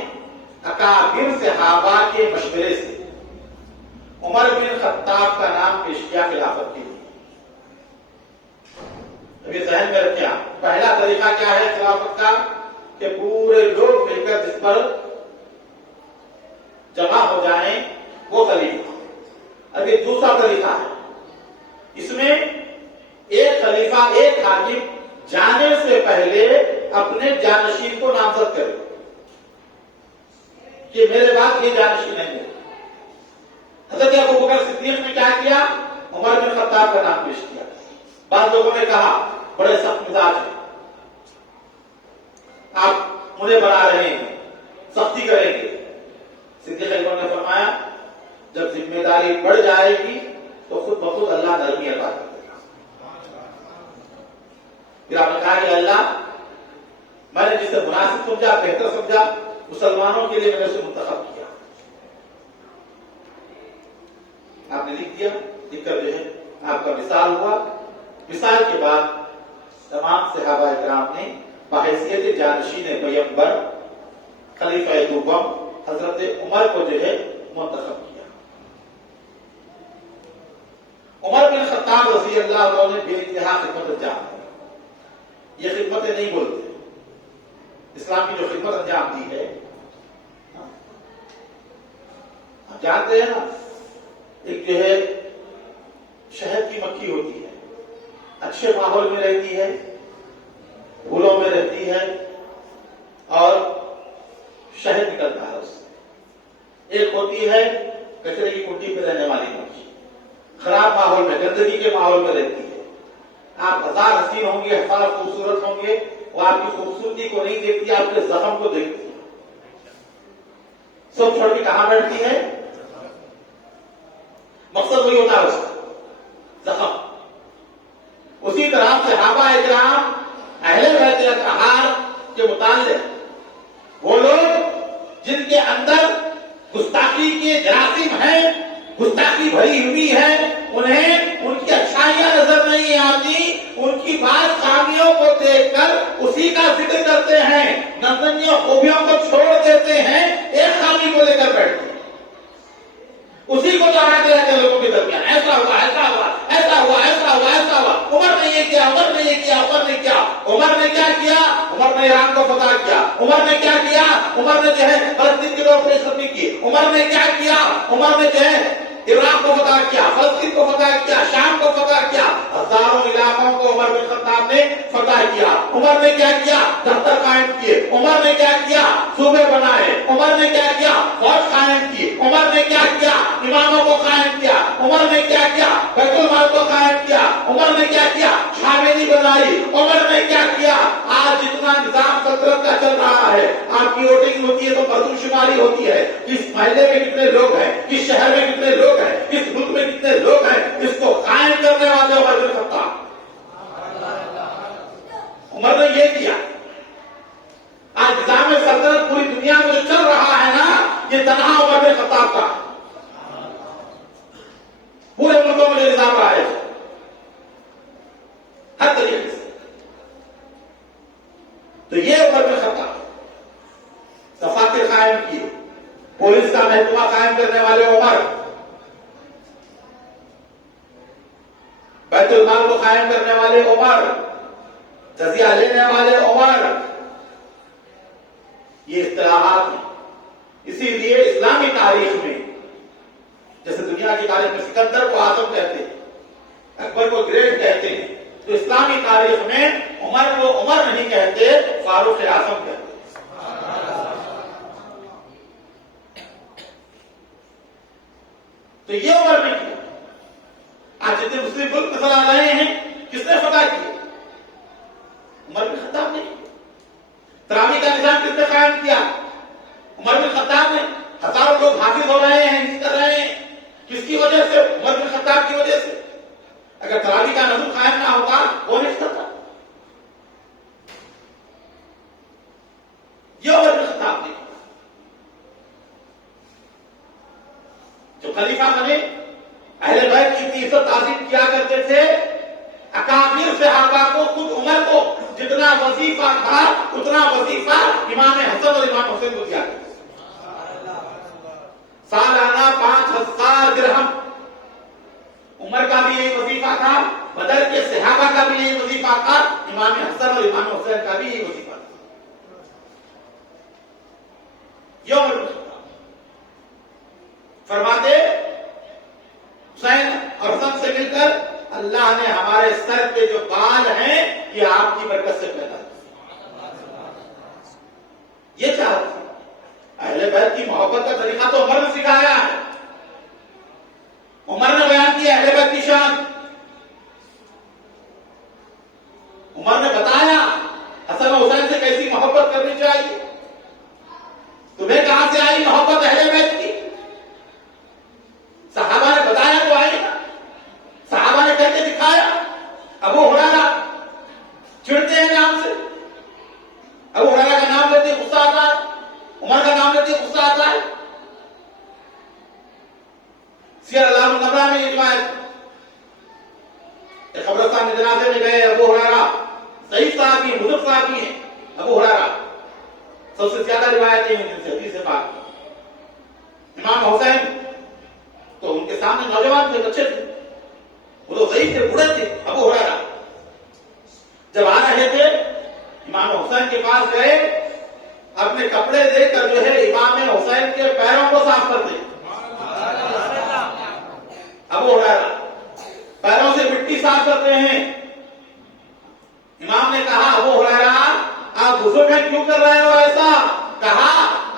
اکابر صحابہ کے مشورے سے عمر بن خطاب کا نام پیش کیا خلافت کے لیے. ابھی ذہن میں رکھیں آپ، پہلا طریقہ کیا ہے خلافت کا کہ پورے لوگ مل کر جس پر جمع ہو جائیں وہ خلیفہ. ابھی دوسرا طریقہ ہے، اس میں ایک خلیفہ ایک حاکم جانے سے پہلے اپنے جانشین کو نامزد کرے کہ میرے بعد یہ جانشین نہیں ہے. حضرت ابوبکر صدیق نے کیا کیا؟ عمر بن خطاب کا نام پیش کیا. بعض لوگوں نے کہا بڑے سخت مزاج ہیں، آپ انہیں بنا رہے ہیں، سختی کریں گے. صدیق اکبر نے فرمایا جب ذمہ داری بڑھ جائے گی تو خود بخود اللہ نرمی عطا کر دے گا. پھر آپ نے کہا کہ اللہ میں نے جسے مناسب سمجھا، بہتر سمجھا، مسلمانوں کے لیے میں نے اسے منتخب کیا. آپ نے لکھ دیا، لکھ کر جو ہے آپ کا وصال ہوا. وصال کے بعد تمام صحابہ کرام نے بحیثیت جانشین پیغمبر خلیفہ دوم حضرت عمر کو جو ہے منتخب کیا. عمر بن خطاب رضی اللہ عنہ نے بے انتہا خدمت انجام دی. یہ خدمتیں نہیں بولتے، اسلام کی جو خدمت انجام دی ہے آپ جانتے ہیں نا. ایک جو ہے شہد کی مکھی ہوتی ہے، اچھے ماحول میں رہتی ہے، پھولوں میں رہتی ہے اور شہد نکلتا ہے اس سے. ایک ہوتی ہے کچرے کی کنڈی پہ رہنے والی مکھی، خراب ماحول میں، گندگی کے ماحول میں رہتی ہے. آپ ہزار حسین ہوں گے، ہزار خوبصورت ہوں گے، وہ آپ کی خوبصورتی کو نہیں دیکھتی، آپ کے زخم کو دیکھتی ہے. سب چھوڑ کے کہاں بیٹھتی ہے؟ مقصد وہی ہوتا ہے اس کا، زخم. اسی طرح صحابہ اکرام اہل بیت اطہار کے متعلق وہ لوگ جن کے اندر گستاخی کے جراثیم ہیں، گستاخی بھری ہوئی ہے، انہیں ان کی اچھائیاں نظر نہیں آتی، ان کی بات خامیوں کو دیکھ کر اسی کا ذکر کرتے ہیں، نمنیوں خوبیوں کو چھوڑ دیتے ہیں، ایک خامی کو لے کر بیٹھتے ہیں، اسی کو دہراتے رہتے ہیں لوگوں کے درمیان. ایسا ہوا، ایسا ہوا، ایسا ہوا، ایسا ہوا، ایسا ہوا. عمر نے یہ کیا، عمر نے یہ کیا، عمر نے کیا. عمر نے کیا کیا؟ عمر نے ایران کو فتح کیا. عمر نے کیا کیا؟ عمر نے جو ہے فلسطین کے طور پر پیشقدمی کی. عمر نے کیا کیا؟ عمر نے جو ہے عراق کو فتح کیا، فلسطین کو فتح کیا، شام کو فتح کیا. ہزاروں علاقوں کو عمر بن خطاب نے فتح کیا. عمر نے کیا کیا؟ دفتر قائم کیے. عمر نے کیا کیا؟ صوبے بنائے. عمر نے کیا کیا؟ فوج قائم کی. عمر نے کیا کیا؟ اماموں کو قائم کیا. عمر نے کیا کیا؟ بیت المال کو قائم کیا. عمر نے کیا کیا؟ چھاونی بنائی. عمر نے کیا کیا؟ آج جتنا نظام سلطنت کا چل رہا ہے، آپ کی ووٹنگ ہوتی ہے تو مردم شماری ہوتی ہے، کس محلے میں کتنے لوگ ہیں، کس شہر میں کتنے لوگ ہیں، کس ملک میں کتنے لوگ ہیں، اس کو قائم کرنے والے عمر بن خطاب. عمر نے یہ کیا. آج نظام سلطنت پوری دنیا میں جو چل رہا ہے نا، یہ تنہا عمر بن خطاب کا. پورے ملکوں میں جو نظام رہا ہے ہر طریقے سے، تو یہ عمر بن خطاب دفاتر قائم کیے، پولیس کا محکمہ قائم کرنے والے عمر، بیت المال کو قائم کرنے والے عمر، جزیہ لینے والے عمر، یہ اصطلاحات ہیں. اسی لیے اسلامی تاریخ میں جیسے دنیا کی تاریخ میں سکندر کو اعظم کہتے ہیں، اکبر کو گریٹ کہتے ہیں، تو اسلامی تاریخ میں عمر کو عمر نہیں کہتے، فاروق اعظم کہتے ہیں. تو یہ عمر نے کیا. آج جتنے مسلم ملک نظر آ رہے ہیں کس نے فتح کیا؟ عمر بن خطاب نے. تراویح کا نظام کس نے قائم کیا؟ عمر بن خطاب نے. ہزاروں لوگ حافظ ہو رہے ہیں، حفظ کر رہے ہیں، کس کی وجہ سے؟ عمر بن خطاب کی وجہ سے. اگر تراویح کا نظم قائم نہ ہوتا کون حفظ کرتا؟ یہ عمر بن خطاب نے. جو خلیفہ بنے، اہل بیت کی اتنی عزت تعظیم کیا کرتے تھے، اکابر صحابہ کو، خود عمر کو جتنا وظیفہ تھا اتنا وظیفہ امام حسن اور امام حسین کو دیا کرتے تھے. سالانہ 5000 درہم. عمر کا بھی یہی وظیفہ تھا، بدر کے صحابہ کا بھی یہی وظیفہ تھا، امام حسن اور امام حسین کا بھی یہی وظیفہ تھا. یہ عمر بن خطاب فرماتے حسین اور حسن سے مل کر اللہ نے ہمارے سر پہ جو بال ہیں یہ آپ کی برکت سے پیدا کیا. یہ چاہتے ہیں. اہل بیت کی محبت کا طریقہ تو عمر نے سکھایا ہے. عمر نے بیان کیا اہل بیت کی شان. عمر نے بتایا حسن و حسین سے کیسی محبت کرنی چاہیے. تمہیں کہاں سے آئی محبت اہل بیت کی؟ صحابہ نے بتایا تو آئی نا. صحابہ نے کر کے دکھایا. ابو ہریرہ چڑھتے ہیں نام سے. ابو ہریرہ کا نام لیتے غصہ آتا ہے، عمر کا نام لیتے غصہ آتا ہے. سیر اعلام النبلا میں یہ روایت، قبرستان کے جنازے میں گئے ابو ہریرہ، صحیح صحابی ہیں، بزرگ صحابی ہیں. ابو ہریرہ سب سے زیادہ روایتیں ہیں جن سے حدیث سے بات. امام حسین تو ان کے سامنے نوجوان تھے، بچے تھے، وہ تو ضعیف تھے، بوڑھے تھے. ابو ہریرہ جب آ رہے تھے امام حسین کے پاس گئے، اپنے کپڑے دے کر جو ہے امام حسین کے پیروں کو صاف کر دے. ابو ہریرہ پیروں سے مٹی صاف کرتے ہیں. امام نے کہا ابو ہریرہ آپ غسل میں کیوں کر رہے ہو ایسا؟ کہا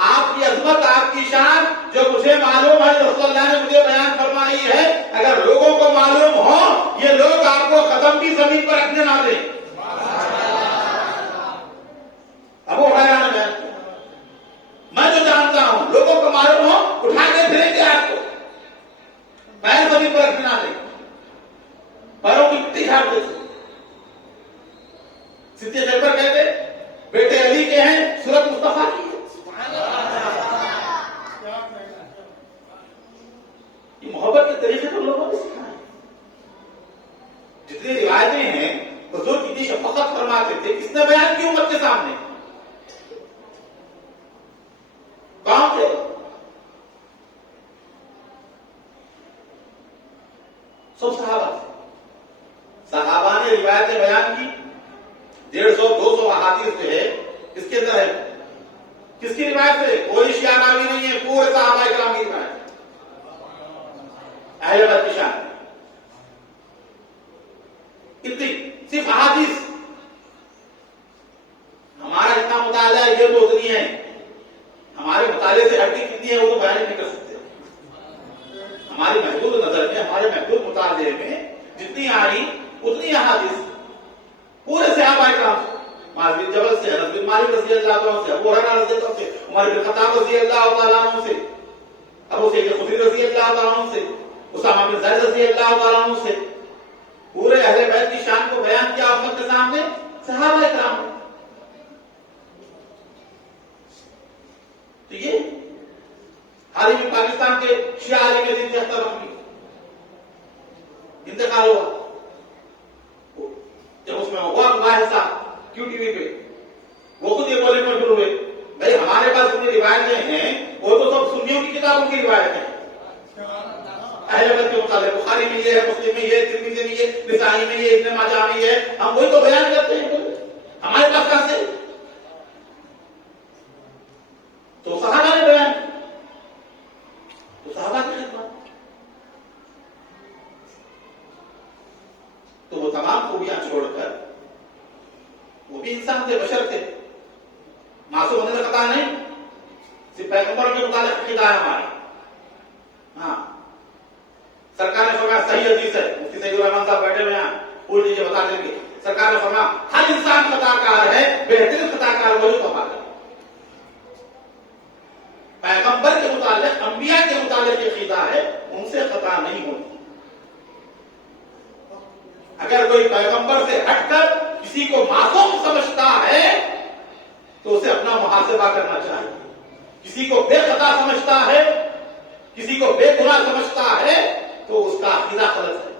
آپ کی عظمت، آپ کی شان جو مجھے معلوم ہے، رسول اللہ نے مجھے بیان فرمائی ہے، اگر لوگوں کو معلوم ہو یہ لوگ آپ کو قدم بھی زمین پر رکھنے نہ دیں. ابو ہریرہ نے بیان کیا میں جو جانتا ہوں لوگوں کو معلوم ہو اٹھا کے پھریں گے آپ کو، پیر زمین پر رکھنے نہ دیں. پیروں کی مٹی جھاڑتے تھے. صدیق اکبر کہتے بیٹے علی کے ہیں، سورت مصطفیٰ کی ہے. یہ محبت کے طریقے تو لوگوں نے سکھائے. جتنی روایتیں ہیں حضور کتنی شفقت فرماتے تھے، کس نے بیان کی امت کے سامنے؟ کون تھے؟ سب صحابہ تھے. صحابہ نے روایتیں بیان کی. 150-200 احادیث جو ہے اس کے اندر ہے. کس کی روایت سے؟ کوئی شیعہ راوی نہیں ہے، پورے صحابہ کرام کی روایت. اہل بیت کی شان کتنی؟ صرف احادیث. ہمارا اتنا مطالعہ ہے یہ تو اتنی ہے، ہمارے مطالعے سے ہٹی کتنی ہے وہ تو بیان نہیں کر سکتے. ہماری محدود نظر میں، ہمارے محدود مطالعے میں جتنی آئی اتنی احادیث پورے صحابہ کرام سے. معاذ بن جبل سے، انس بن مالک رضی اللہ عنہ سے، ابو ہریرہ رضی اللہ عنہ سے، عمر بن خطاب رضی اللہ تعالیٰ عنہ سے، ابو سعید الخدری رضی اللہ تعالیٰ عنہ سے، اسامہ بن زید رضی اللہ تعالیٰ عنہ سے. پورے اہل بیت کی شان کو بیان کیا امت کے سامنے صحابہ کرام نے. تو یہ حال ہی میں پاکستان کے شیعہ عالم دین کے اختر رحمی انتقال ہوا. جب اس میں ہوا مباحثہ کیو ٹی وی پہ، وہ خود یہ بولنے مجبور ہوئے بھائی ہمارے پاس اتنی روایتیں ہیں، وہ تو سب سنیوں کی کتابوں کی روایتیں ہیں. اہل بیت کے متعلق بخاری میں یہ ہے، مسلم میں یہ، ترمذی میں یہ، نسائی میں یہ، ابن ماجہ میں یہ، ہم وہی تو بیان کرتے ہیں، ہمارے پاس کہاں سے؟ تو صحابہ نے بیان، تو صحابہ کی خدمت، تو وہ تمام خوبیاں چھوڑ کر، وہ بھی انسان تھے، بشر تھے، معصوم ہونے کا خطا نہیں، صرف پیغمبر کے متعلق خطا ہے ہمارا. ہاں سرکار نے فرمایا، صحیح حدیث ہے، مفتی سعید الرحمان صاحب بیٹھے ہوئے ہیں، پوچھ لیجیے بتا دیں گے. سرکار نے فرمایا ہر انسان خطا کار ہے، بہترین خطا کار وہی توبہ کرے. پیغمبر کے متعلق، انبیاء کے متعلق یہ خطا ہے، ان سے خطا نہیں ہوتی. اگر کوئی پیغمبر سے ہٹ کر کسی کو معصوم سمجھتا ہے تو اسے اپنا محاسبہ کرنا چاہیے. کسی کو بے خطا سمجھتا ہے، کسی کو بے گناہ سمجھتا ہے تو اس کا عقیدہ غلط ہے.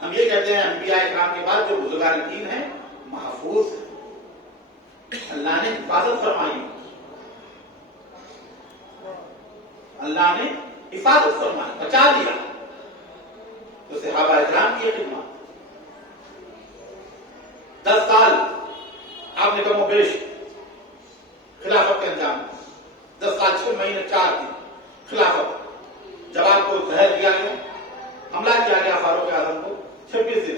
ہم یہ کہتے ہیں انبیاء اکرام کے بعد جو بزرگان دین ہیں محفوظ ہیں، اللہ نے حفاظت فرمائی، اللہ نے حفاظت فرمائی، بچا لیا. تو صحابہ اکرام کی خدمت 10 سال آپ نے کم و بیش خلافت کے انجام، 10 سال 6 مہینے 4 دن خلافت. جب آپ کو زہر دیا گیا، حملہ کیا گیا فاروق اعظم کو 26 دن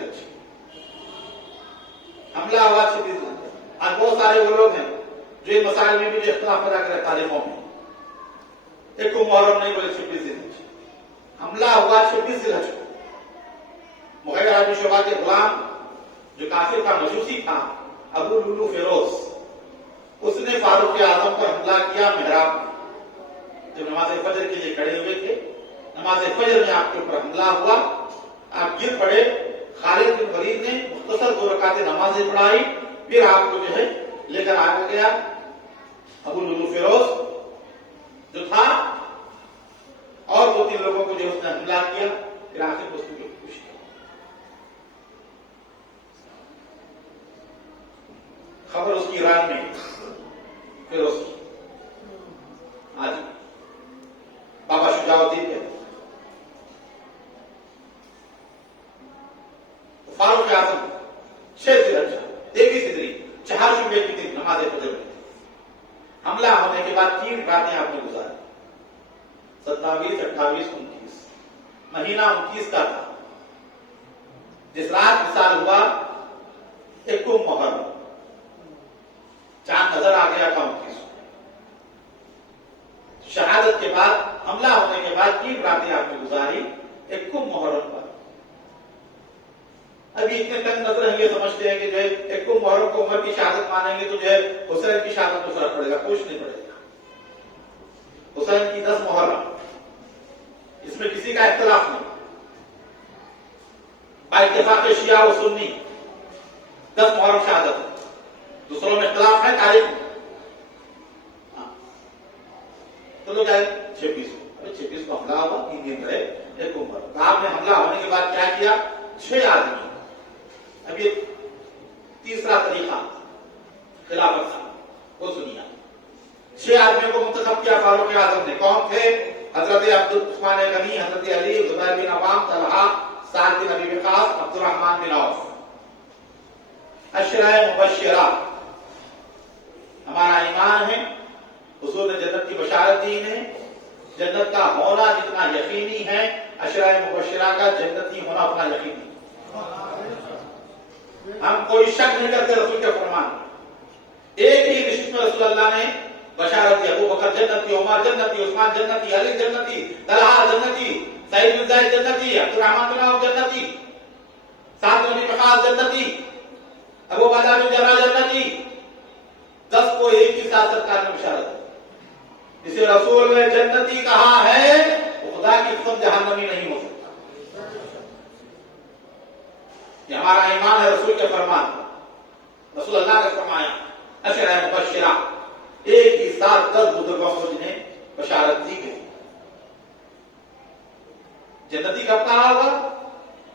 حملہ ہوا 26 دن. آج بہت سارے وہ لوگ ہیں جو ان مسائل میں بھی جو اختلاف پیدا کرے تاریخوں میں، ایک کو محرم نہیں بولے 26 دن حملہ ہوا 26 دن کو. مغیرہ بن شعبہ کے غلام جو کافر تھا، مجوسی تھا، ابو لولو فیروز، اس نے فاروق اعظم پر حملہ کیا محراب میں. جب نماز فجر کے لیے کھڑے ہوئے تھے، نماز فجر میں آپ کے اوپر حملہ ہوا، آپ گر پڑے. خالد بن ولید نے مختصر 2 رکعتیں نمازیں پڑھائی، پھر آپ کو جو ہے لے کر آ گیا ابو لولو فیروز جو تھا، اور 2-3 لوگوں کو جو اس نے حملہ کیا، پھر آخر اس کو خوش کیا. خبر اس کی ایران میں فیروز کی. آج بابا شجاع الدین کے فاروق اعظم 6 ذی 23 ہجری 4 شعبے کے دن نماز فجر میں حملہ ہونے کے بعد 3 راتیں آپ نے گزاری. 27 28 29 مہینہ 29 کا تھا. جس رات وصال ہوا 1 محرم، چاند نظر آ گیا تھا 29. شہادت کے بعد، حملہ ہونے کے بعد 3 راتیں آپ نے گزاری 1 محرم پر. ابھی اتنے تنگ نظر ہیں، یہ سمجھتے ہیں کہ جو ہے 1 محرم کو عمر کی شہادت مانیں گے تو جو ہے حسین کی شہادت کو فرق پڑے گا. کچھ نہیں پڑے گا. حسین کی 10 محرم، اس میں کسی کا اختلاف نہیں. با اتفاق شیعہ و سنی 10 محرم شہادت ہے. دوسروں میں اختلاف ہے تاریخ میں. تو لوگ آئے 26 کو حملہ ہوا، 3 دن رہے 1 محرم. آپ نے حملہ ہونے کے بعد کیا کیا؟ 6 آدمی. اب یہ تیسرا طریقہ خلافت کا، وہ سنیے. 6 آدمیوں کو منتخب کیا فاروق اعظم نے. کون تھے؟ حضرت عثمان غنی، حضرت علی، زبیر بن عوام، طلحہ، سعد بن ابی وقاص، عبد الرحمن بن عوف. عشرہ مبشرہ. ہمارا ایمان ہے، حضور نے جنت کی بشارت دی ہے. جنت کا ہونا جتنا یقینی ہے، عشرہ مبشرہ کا جنتی ہونا اپنا یقینی. ہم کوئی شک نہیں کرتے رسول کے فرمان. ایک ہی لسٹ میں رسول اللہ نے بشارت دی، ابو بکر جنتی، عمر جنتی، عثمان جنتی، علی جنتی، طلحہ جنتی، سعید بن زید جنتی، عبد الرحمن بن عوف جنتی، سعد بن ابی وقاص جنتی، ابو عبیدہ بن جراح جنتی. 10 کو ایک ہی ساتھ سرکار نے بشارت دی. جسے رسول نے جنتی کہا ہے وہ خدا کی قسم جہنمی نہیں ہو سکتا. یہ ہمارا ایمان ہے رسول کے فرمان. رسول اللہ نے فرمایا عشرہ مبشرہ، ایک ہی ساتھ 10 بزرگوں کو جنہیں بشارت دی گئی. جنتی کب کہا ہوگا؟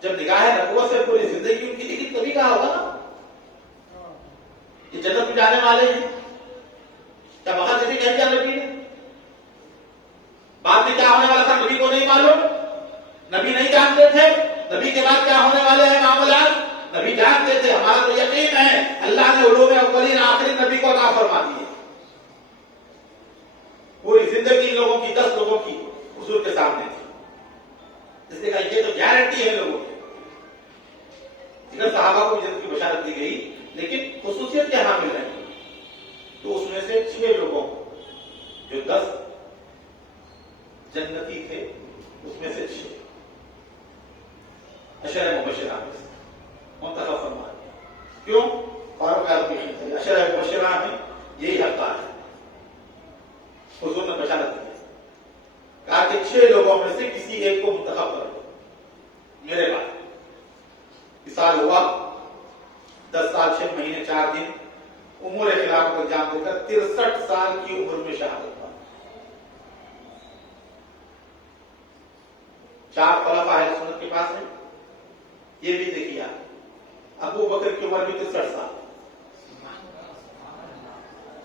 جب نگاہ نبوت سے پوری زندگی ان کی لکھی تبھی کہا ہوگا نا. یہ جنت میں جانے والے ہیں، کیا بہت جیسے کہیں جا لگی ہے؟ بعد میں کیا ہونے والا تھا نبی کو نہیں معلوم، نبی نہیں جانتے تھے نبی کے بعد کیا ہونے والے ہیں معاملات، نبی جانتے تھے. ہمارا تو یقین ہے اللہ نے علوم اولین آخرین نبی کو عطا فرما دی ہے. پوری زندگی لوگوں کی 10 لوگوں کی حضور کے سامنے تھی. اس نے کہا یہ تو گارنٹی ہے لوگوں کی. صحابہ کو جنت کی بشارت دی گئی لیکن خصوصیت کے حامل ہیں. تو اس میں سے 6 لوگوں جو 10 جنتی تھے اس میں سے 6 اشرہ مبشرہ میں سے منتخب فرما دیا. کیوں؟ فاروق اعظم کی اشرہ مبشرہ میں یہی حقدار ہے. حضور نے بشارت دی کہا کہ 6 لوگوں میں سے کسی ایک کو منتخب کرو میرے بعد. مثال ہوا 10 سال 6 مہینے 4 دن امور خلاف کو انجام دے کر 63 سال کی عمر میں شہادت پا. 4 خلفاء اہل سنت کے پاس ہیں. یہ بھی دیکھیے ابو بکر کی عمر بھی 63 سال،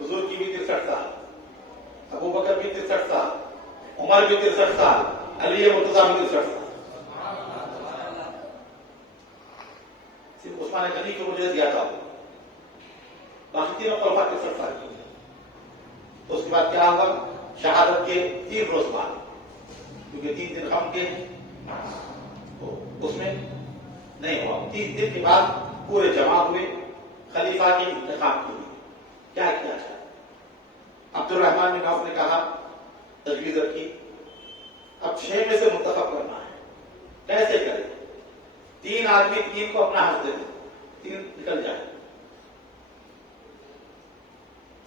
حضور کی بھی 63 سال، ابو بکر بھی 63 سال، عمر بھی 63 سال، علی مرتضیٰ بھی 63 سال. صرف عثمان غنی کی مجھے زیادہ ہو، باقی تینوں خلفاء 63 سال کی. تو اس کے بعد کیا ہوا؟ شہادت کے 3 روز بعد، کیونکہ 3 دن غم کے تو اس میں نہیں ہوا. 3 دن کے بعد پورے جمع ہوئے خلیفہ کے انتخاب کے لیے. کیا کیا جائے؟ عبد الرحمن بن عوف نے کہا، تجویز رکھی اب 6 میں سے منتخب کرنا ہے. کیسے کریں؟ 3 آدمی 3 کو اپنا حق دے دیں، 3 نکل جائے،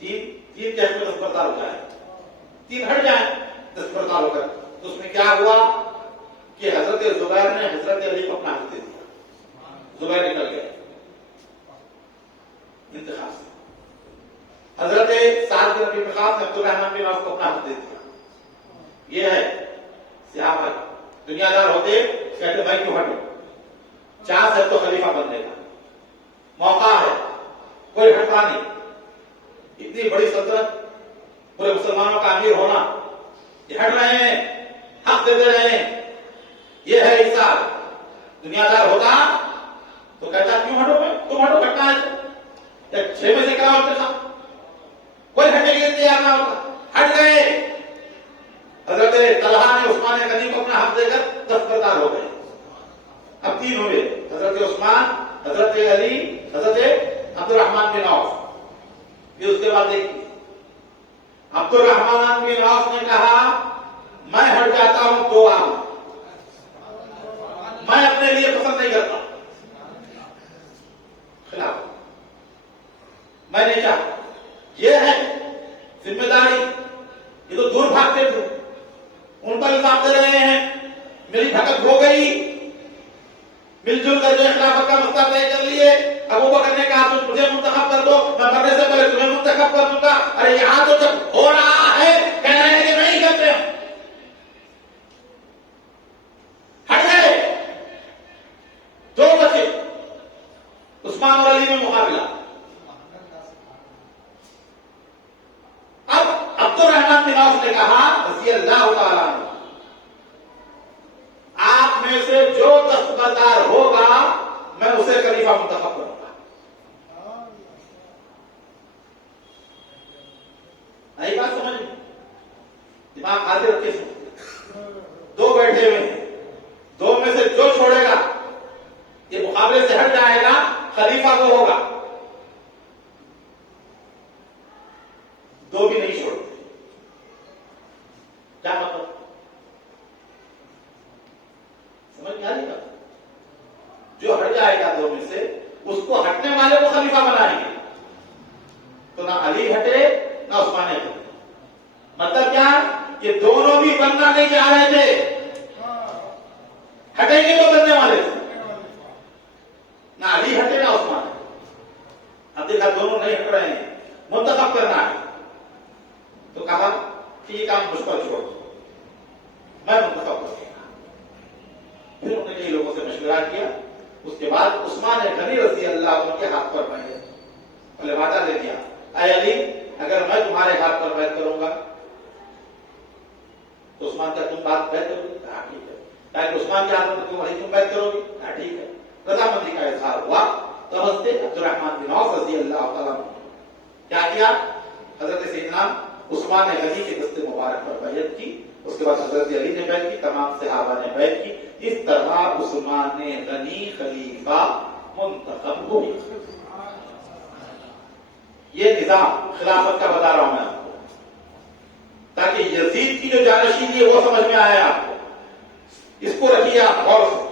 3 کیش میں دستبردار ہو جائے، 3 ہٹ جائیں دستبردار ہو کر. تو اس میں کیا ہوا کہ حضرت زبیر نے حضرت علی کو اپنا حق دے دیا. زبیر نکل گئے انتخاب سے. حضرت سعد بن ابی وقاص نے عبد الرحمن بن عوف کو اپنا حق دے دیا. یہ ہے صحابہ. دنیا دار ہوتے کہتے بھائی کیوں ہٹو، چانس ہے تو خلیفہ بننے کا موقع ہے، کوئی ہٹتا نہیں. اتنی بڑی سلطنت، پورے مسلمانوں کا امیر ہونا، یہ ہٹ رہے ہیں، حق دے رہے ہیں. یہ ہے حساب. دنیا دار ہوتا تو کہتا کیوں ہٹو میں، تم ہٹو، ہٹنا ہے تو 6 میں سے کیا انتخاب، کوئی ہٹنے کے لیے تیار نہ ہوتا. ہٹ گئے. حضرت طلحہ نے عثمان غنی کو اپنا حق دے کر دستبردار ہو گئے. اب 3 ہوئے، حضرت عثمان، حضرت علی، حضرت عبد الرحمن بن عوف. پھر اس کے بعد دیکھیے عبد الرحمن بن عوف نے کہا میں ہٹ جاتا ہوں 2 عام، میں اپنے لیے پسند نہیں کرتا خلاف، میں نہیں چاہتا. یہ ہے ذمہ داری. یہ تو دور بھاگتے تھے، ان پر الزام دے رہے ہیں میری بھگت ہو گئی. مل جل کر جو خلافت کا مسئلہ طے کر لیے. ابو بکر نے کہا تم مجھے منتخب کر دو، میں مرنے سے پہلے تمہیں منتخب کر دوں گا. ارے یہاں تو جب ہو رہا ہے کہہ رہے ہیں کہ نہیں کرتے ہم. ہٹ گئے. 2 بچے عثمان اور علی میں مقابلہ. اب عبد الرحمن بن عوف نے کہا رضی اللہ تعالیٰ عنہ آپ میں سے جو دستبردار ہوگا میں اسے خلیفہ منتخب کروں گا. نئی بات سمجھ میں، دماغ حاضر رکھے سن. 2 بیٹھے ہوئے ہیں، 2 میں سے جو چھوڑے گا یہ مقابلے سے ہٹ جائے گا، خلیفہ وہ ہوگا. 2 بھی نہیں چھوڑتے. کیا مطلب سمجھ میں آ رہی بات؟ جو ہٹ جائے گا 2 میں سے اس کو ہٹنے والے کو خلیفہ بنائیں گے. تو نہ علی ہٹے نہ عثمان ہٹے. مطلب کیا کہ دونوں بھی بننا نہیں چاہ رہے تھے، ہٹیں گے تو بننے والے تھے. نہ علی ہٹے نہ عثمان ہٹے. اب دیکھا دونوں نہیں ہٹ رہے ہیں، منتخب کرنا ہے. تو کہا کہ یہ کام مجھ پر چھوڑ دو، میں منتخب کروں گا. پھر انہوں نے کئی لوگوں سے مشورہ کیا. اس کے بعد عثمان غنی رضی اللہ عنہ کے ہاتھ پر بیعت وعدہ دے دیا، اے علی اگر میں تمہارے ہاتھ پر بیعت کروں گا تو عثمان کا تم بات بیعت کرو گے؟ کہا ٹھیک ہے. تاکہ عثمان کے ہاتھ میں تم وہی تم بیعت کرو گے؟ کہا ٹھیک ہے. رضامندی کا اظہار ہوا. تو حضرت عبد الرحمن بن عوف رضی اللہ تعالیٰ عنہ کیا حضرت سیدنا عثمان غنی کے دست مبارک پر بیعت کی. اس کے بعد حضرت علی نے بیعت کی, تمام صحابہ نے بیعت کی. اس طرح عثمان غنی خلیفہ منتخب ہوئی. یہ نظام خلافت کا بتا رہا ہوں میں آپ کو, تاکہ یزید کی جو جانشینی ہے وہ سمجھ میں آئے آپ کو. اس کو رکھیے آپ غور سے.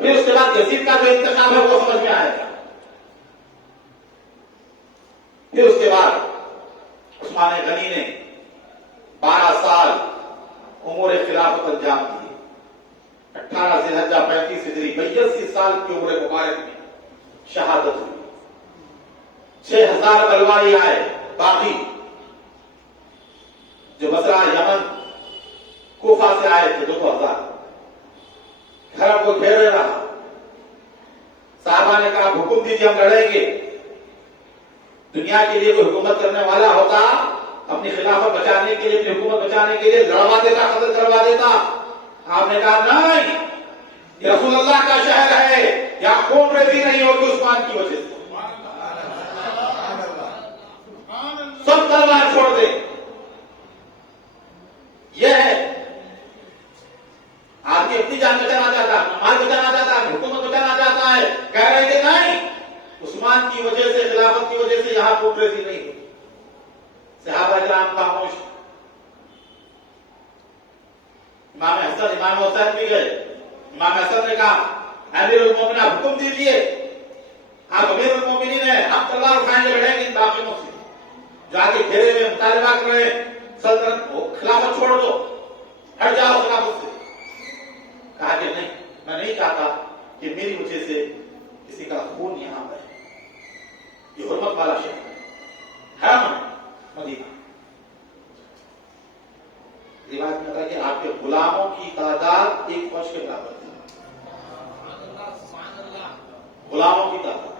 پھر اس کے بعد یزید کا جو انتخاب ہے وہ سمجھ میں آئے گا. پھر اس کے بعد عثمان غنی نے 12 سال امور خلافت انجام دیے. 18 ذی الحجہ 35 ہجری 82 سال کی عمر مبارک میں شہادت ہوئی. 6000 بلوائی آئے باقی جو بصرہ یمن کوفہ سے آئے تھے 2000 گھر کو گھیرے رہا. صحابہ نے کہا حکم دیجیے ہم لڑیں گے. دنیا کے لیے کوئی حکومت کرنے والا ہوتا اپنی خلافت بچانے کے لیے, اپنی حکومت بچانے کے لیے لڑوا دیتا, قتل کروا دیتا. آپ نے کہا نہیں, یہ رسول اللہ کا شہر ہے, یا خون ریزی نہیں ہوگی عثمان کی وجہ سے. سب تلوار چھوڑ دے. یہ ہے آدمی اپنی جان بچانا چاہتا ہے, مال بچانا چاہتا ہے, حکومت بچانا چاہتا ہے. کہہ رہے کہ نہیں, عثمان کی وجہ سے, خلافت کی وجہ سے یہاں خون ریزی نہیں ہوگی. صحابہ کرام خاموش. امام حسن امام حسین بھی گئے. امام حسن نے کہا امیر المومنین آپ حکم دیجیے, آپ امیر المومنین ہیں, آپ تلوار اٹھائیں گے, لڑیں گے ان باقیوں سے. جو آگے گھیرے میں مطالبہ کر رہے ہیں سلطنت خلافت چھوڑ دو, ہٹ جاؤ خلافت سے. کہا کہ نہیں, میں نہیں چاہتا کہ میری وجہ سے کسی کا خون یہاں بہے. یہ حرمت والا شہر ہے, حرم مدینہ. روایت میں تھا کہ آپ کے غلاموں کی تعداد ایک فوج کے برابر تھی. غلاموں کی تعداد.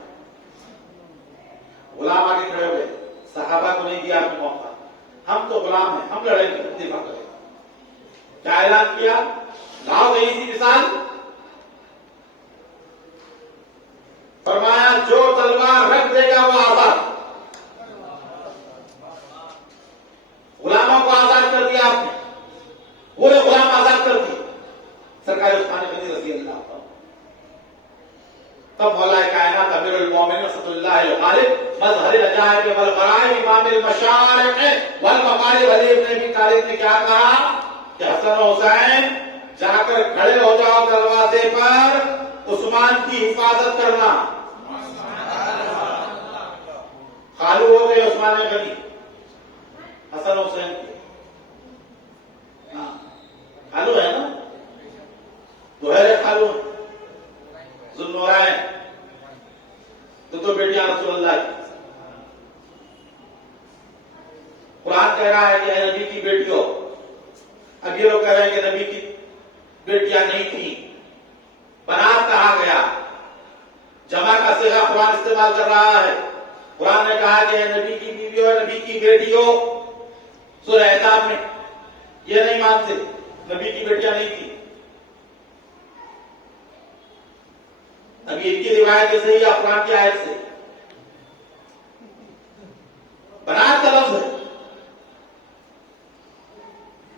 غلام آگے کھڑے ہوئے, صحابہ کو نہیں دیا آپ نے موقع, ہم تو غلام ہیں, ہم لڑیں گے, دفاع کریں گے. کیا اعلان کیا؟ لاؤ گئی تھی مثال. فرمایا جو تلوار رکھ دے گا وہ آزاد. غلاموں کو آزاد کر دیا آپ نے, پورے غلام آزاد کر دیے. سرکار عثمان غنی رضی اللہ عنہ. تب مولا کائنات امیر المومنین اسد اللہ الغالب مظہر العجائب والغرائب امام المشارق والمغارب علی ابن ابی طالب نے کیا کہا کہ حسن و حسین جا کر کھڑے ہو جاؤ دروازے پر, عثمان کی حفاظت کرنا. خالو ہو گئے عثمان غنی حسن حسین کے. خالو ہے نا, دوہرے خالو, ذوالنورین, تو بیٹیاں رسول اللہ کی. قرآن کہہ رہا ہے کہ اے نبی کی بیٹیوں, اب یہ لوگ کہہ رہے ہیں کہ نبی کی بیٹیاں نہیں تھیں, بنات کہا گیا. جمع کا صیغہ قرآن استعمال کر رہا ہے. قرآن نے کہا کہ اے نبی کی بیویوں, نبی کی بیٹیوں. سورہ احزاب میں یہ نہیں مانتے, نبی کی بیٹیاں نہیں تھی. ابھی ان کی روایت سے ہی قرآن کی آیت سے بنات کا لفظ ہے,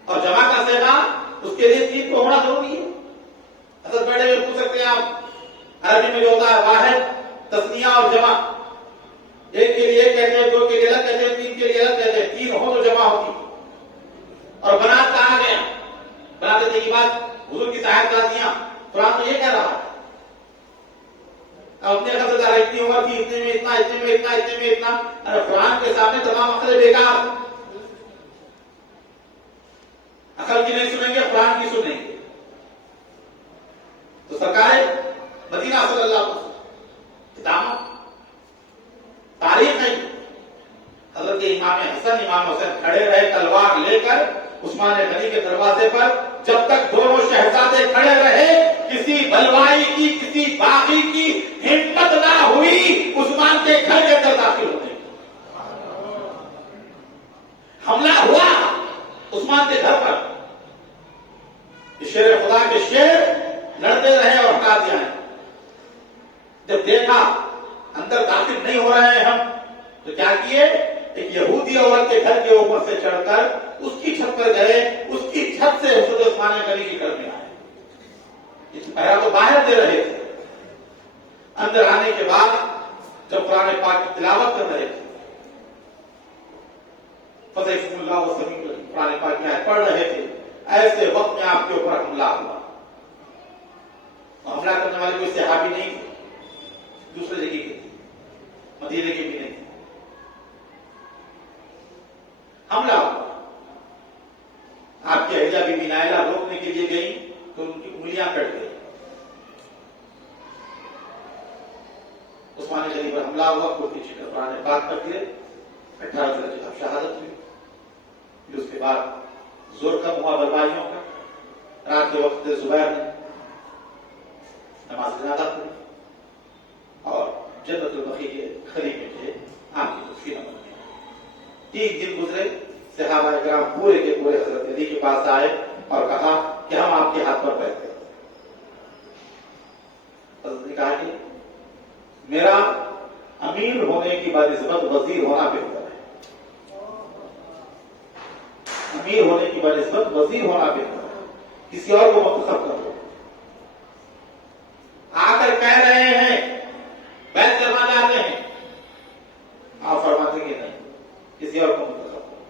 اور جمع کا صیغہ اس کے لیے 3 کو ہونا ضروری ہے. حضرت بیٹھے ہوئے پوچھ سکتے ہیں آپ, عربی میں جو ہوتا ہے واحد, تثنیہ اور جمع, ایک کے لیے ایک کہتے ہیں, 2 کے لیے الگ کہتے ہیں, 3 کے لیے الگ کہتے ہیں. 3 ہو تو جمع ہوتی. اور بنات کہا گیا, بناتے تھے کی بات حضور کی صاحبزادیاں. قرآن تو یہ کہہ رہا ہے اپنے خبر دار اتنی عمر تھی, اتنے میں اتنا, اتنے میں اتنا, اتنے میں اتنا. ارے قرآن کے سامنے تمام عقلیں بیکار. عقل کی نہیں سنیں گے, قرآن کی سنیں گے. تو سرکار مدینہ صلی اللہ علیہ وسلم کتاب تاریخ ہے. حضرت امام حسن امام حسین کھڑے رہے تلوار لے کر عثمان غنی کے دروازے پر, جب تک دونوں شہزادے کھڑے رہے. کسی بلوائی کی, کسی باغی کی ہمت نہ ہوئی عثمان کے گھر کے اندر داخل ہونے. حملہ ہوا جب دیکھا اندر داخل نہیں ہو رہے ہیں ہم تو کیا کیے، ایک یہودی عورت کے گھر کے اوپر سے چڑھ کر اس کی چھت پر گئے، اس کی چھت سے حضرت عثمان غنی کے گھر میں آئے. اس پہرا تو باہر دے رہے تھے. اندر آنے کے بعد جب قرآن پاک کی تلاوت کر رہے تھے، فتح اللہ وسلم قرآن پاک میں پڑھ رہے تھے، ایسے وقت میں آپ کے اوپر حملہ ہوا. حملہ کرنے والے کوئی صحابی نہیں تھے، دوسرے جگہ کے تھے، مدینے کے بھی نہیں تھے. حملہ ہوا. آپ کی اہلیہ بی بی نائلہ روکنے کے لیے گئی تو ان کی انگلیاں کٹ گئی. عثمان غنی پر حملہ ہوا، کوئی پیچھے کا قرآن پاک کر دیے، 18 درجے اب شہادت ہوئی. پھر اس کے بعد زور کم ہوا بربادیوں کا. رات کے وقت زبیر نے نماز جنازہ پڑھی اور جنت البقیع کے قریب میں تھے، آپ کی تدفین ہو گئی. 3 دن گزرے، صحابہ کرام پورے کے پورے حضرت علی کے پاس آئے اور کہا کہ ہم آپ کے ہاتھ پر بیٹھتے ہیں. حضرت نے کہا کہ میرا امیر ہونے کی بنسبت وزیر ہونا بہتر ہے. امیر ہونے کی بنسبت وزیر ہونا بہتر ہے، کسی اور کو منتخب کر دو. آ کر کہہ رہے ہیں بیعت کرنا چاہتے ہیں، آپ فرماتے کہ نہیں، کسی اور کو منتخب کرو.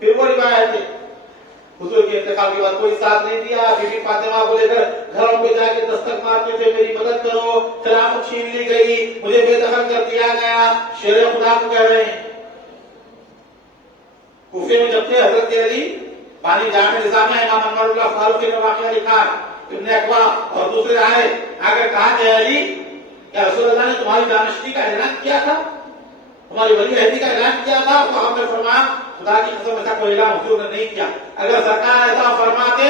پھر وہ روایت ہے حضور کے انتقال کے بعد کوئی ساتھ نہیں دیا. بی بی فاطمہ کو لے کر گھروں پہ جا کے دستک مارتے تھے، میری مدد کرو، خلافت چھین لی گئی، مجھے بے دخل کر دیا گیا. شیر خدا کو کہہ رہے ہیں. کوفے میں جب تھے حضرت علی، پانی جامع نظام ہے، امام انور اللہ فاروق نے واقعہ لکھا، ابن اقوا اور دوسرے آئے آ کر کہا کہ علی کیا رسول اللہ نے تمہاری جانشینی کا اعلان کیا تھا، تمہاری ولی عہدی کا اعلان کیا تھا؟ تو آپ نے فرمایا خدا کی قسم ایسا کوئی اعلان حضور نے نہیں کیا. اگر سرکار ایسا فرماتے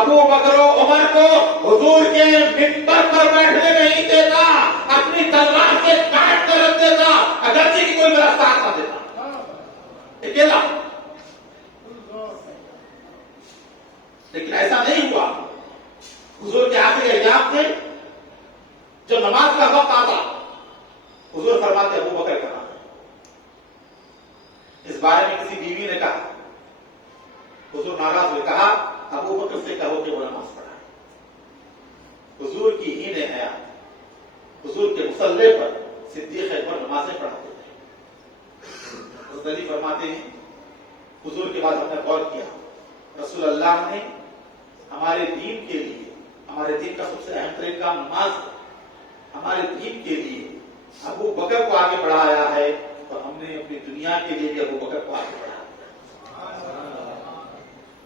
ابو بکر و عمر کو حضور کے منبر پر بیٹھنے نہیں دیتا، اپنی تلوار سے کاٹ کر رکھ دیتا، اگرچہ کی کوئی میرا ساتھ نہ دیتا، اکیلا. لیکن ایسا نہیں ہوا. حضور کے آخری ایام تھے، جب نماز کا وقت آتا حضور فرماتے ابو بکر کہاں. اس بارے میں کسی بیوی نے کہا، حضور ناراض ہوئے، کہا ابو بکر سے کہو کہ وہ نماز پڑھائے. حضور کی ہی نے حیات حضور کے مصلے پر صدیق اکبر نمازیں پڑھاتے تھے. حضرت علی فرماتے ہیں حضور کے بعد ہم نے غور کیا، رسول اللہ نے ہمارے دین کے لیے، ہمارے دین کا سب سے اہم ترین کام نماز ہے، ہمارے دین کے لیے ابو بکر کو آگے بڑھایا ہے، اور ہم نے اپنی دنیا کے لیے بھی ابو بکر کو آگے بڑھایا.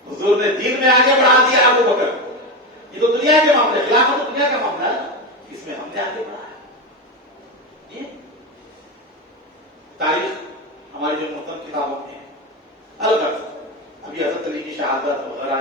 حضور نے دین میں آگے بڑھا دیا ابو بکر کو. یہ تو دنیا کے معاملے، خلافت تو دنیا کا معاملہ ہے، اس میں ہم نے آگے بڑھایا. تاریخ ہماری جو محترم کتابوں میں الگ ابھی حضرت علی کی شہادت وغیرہ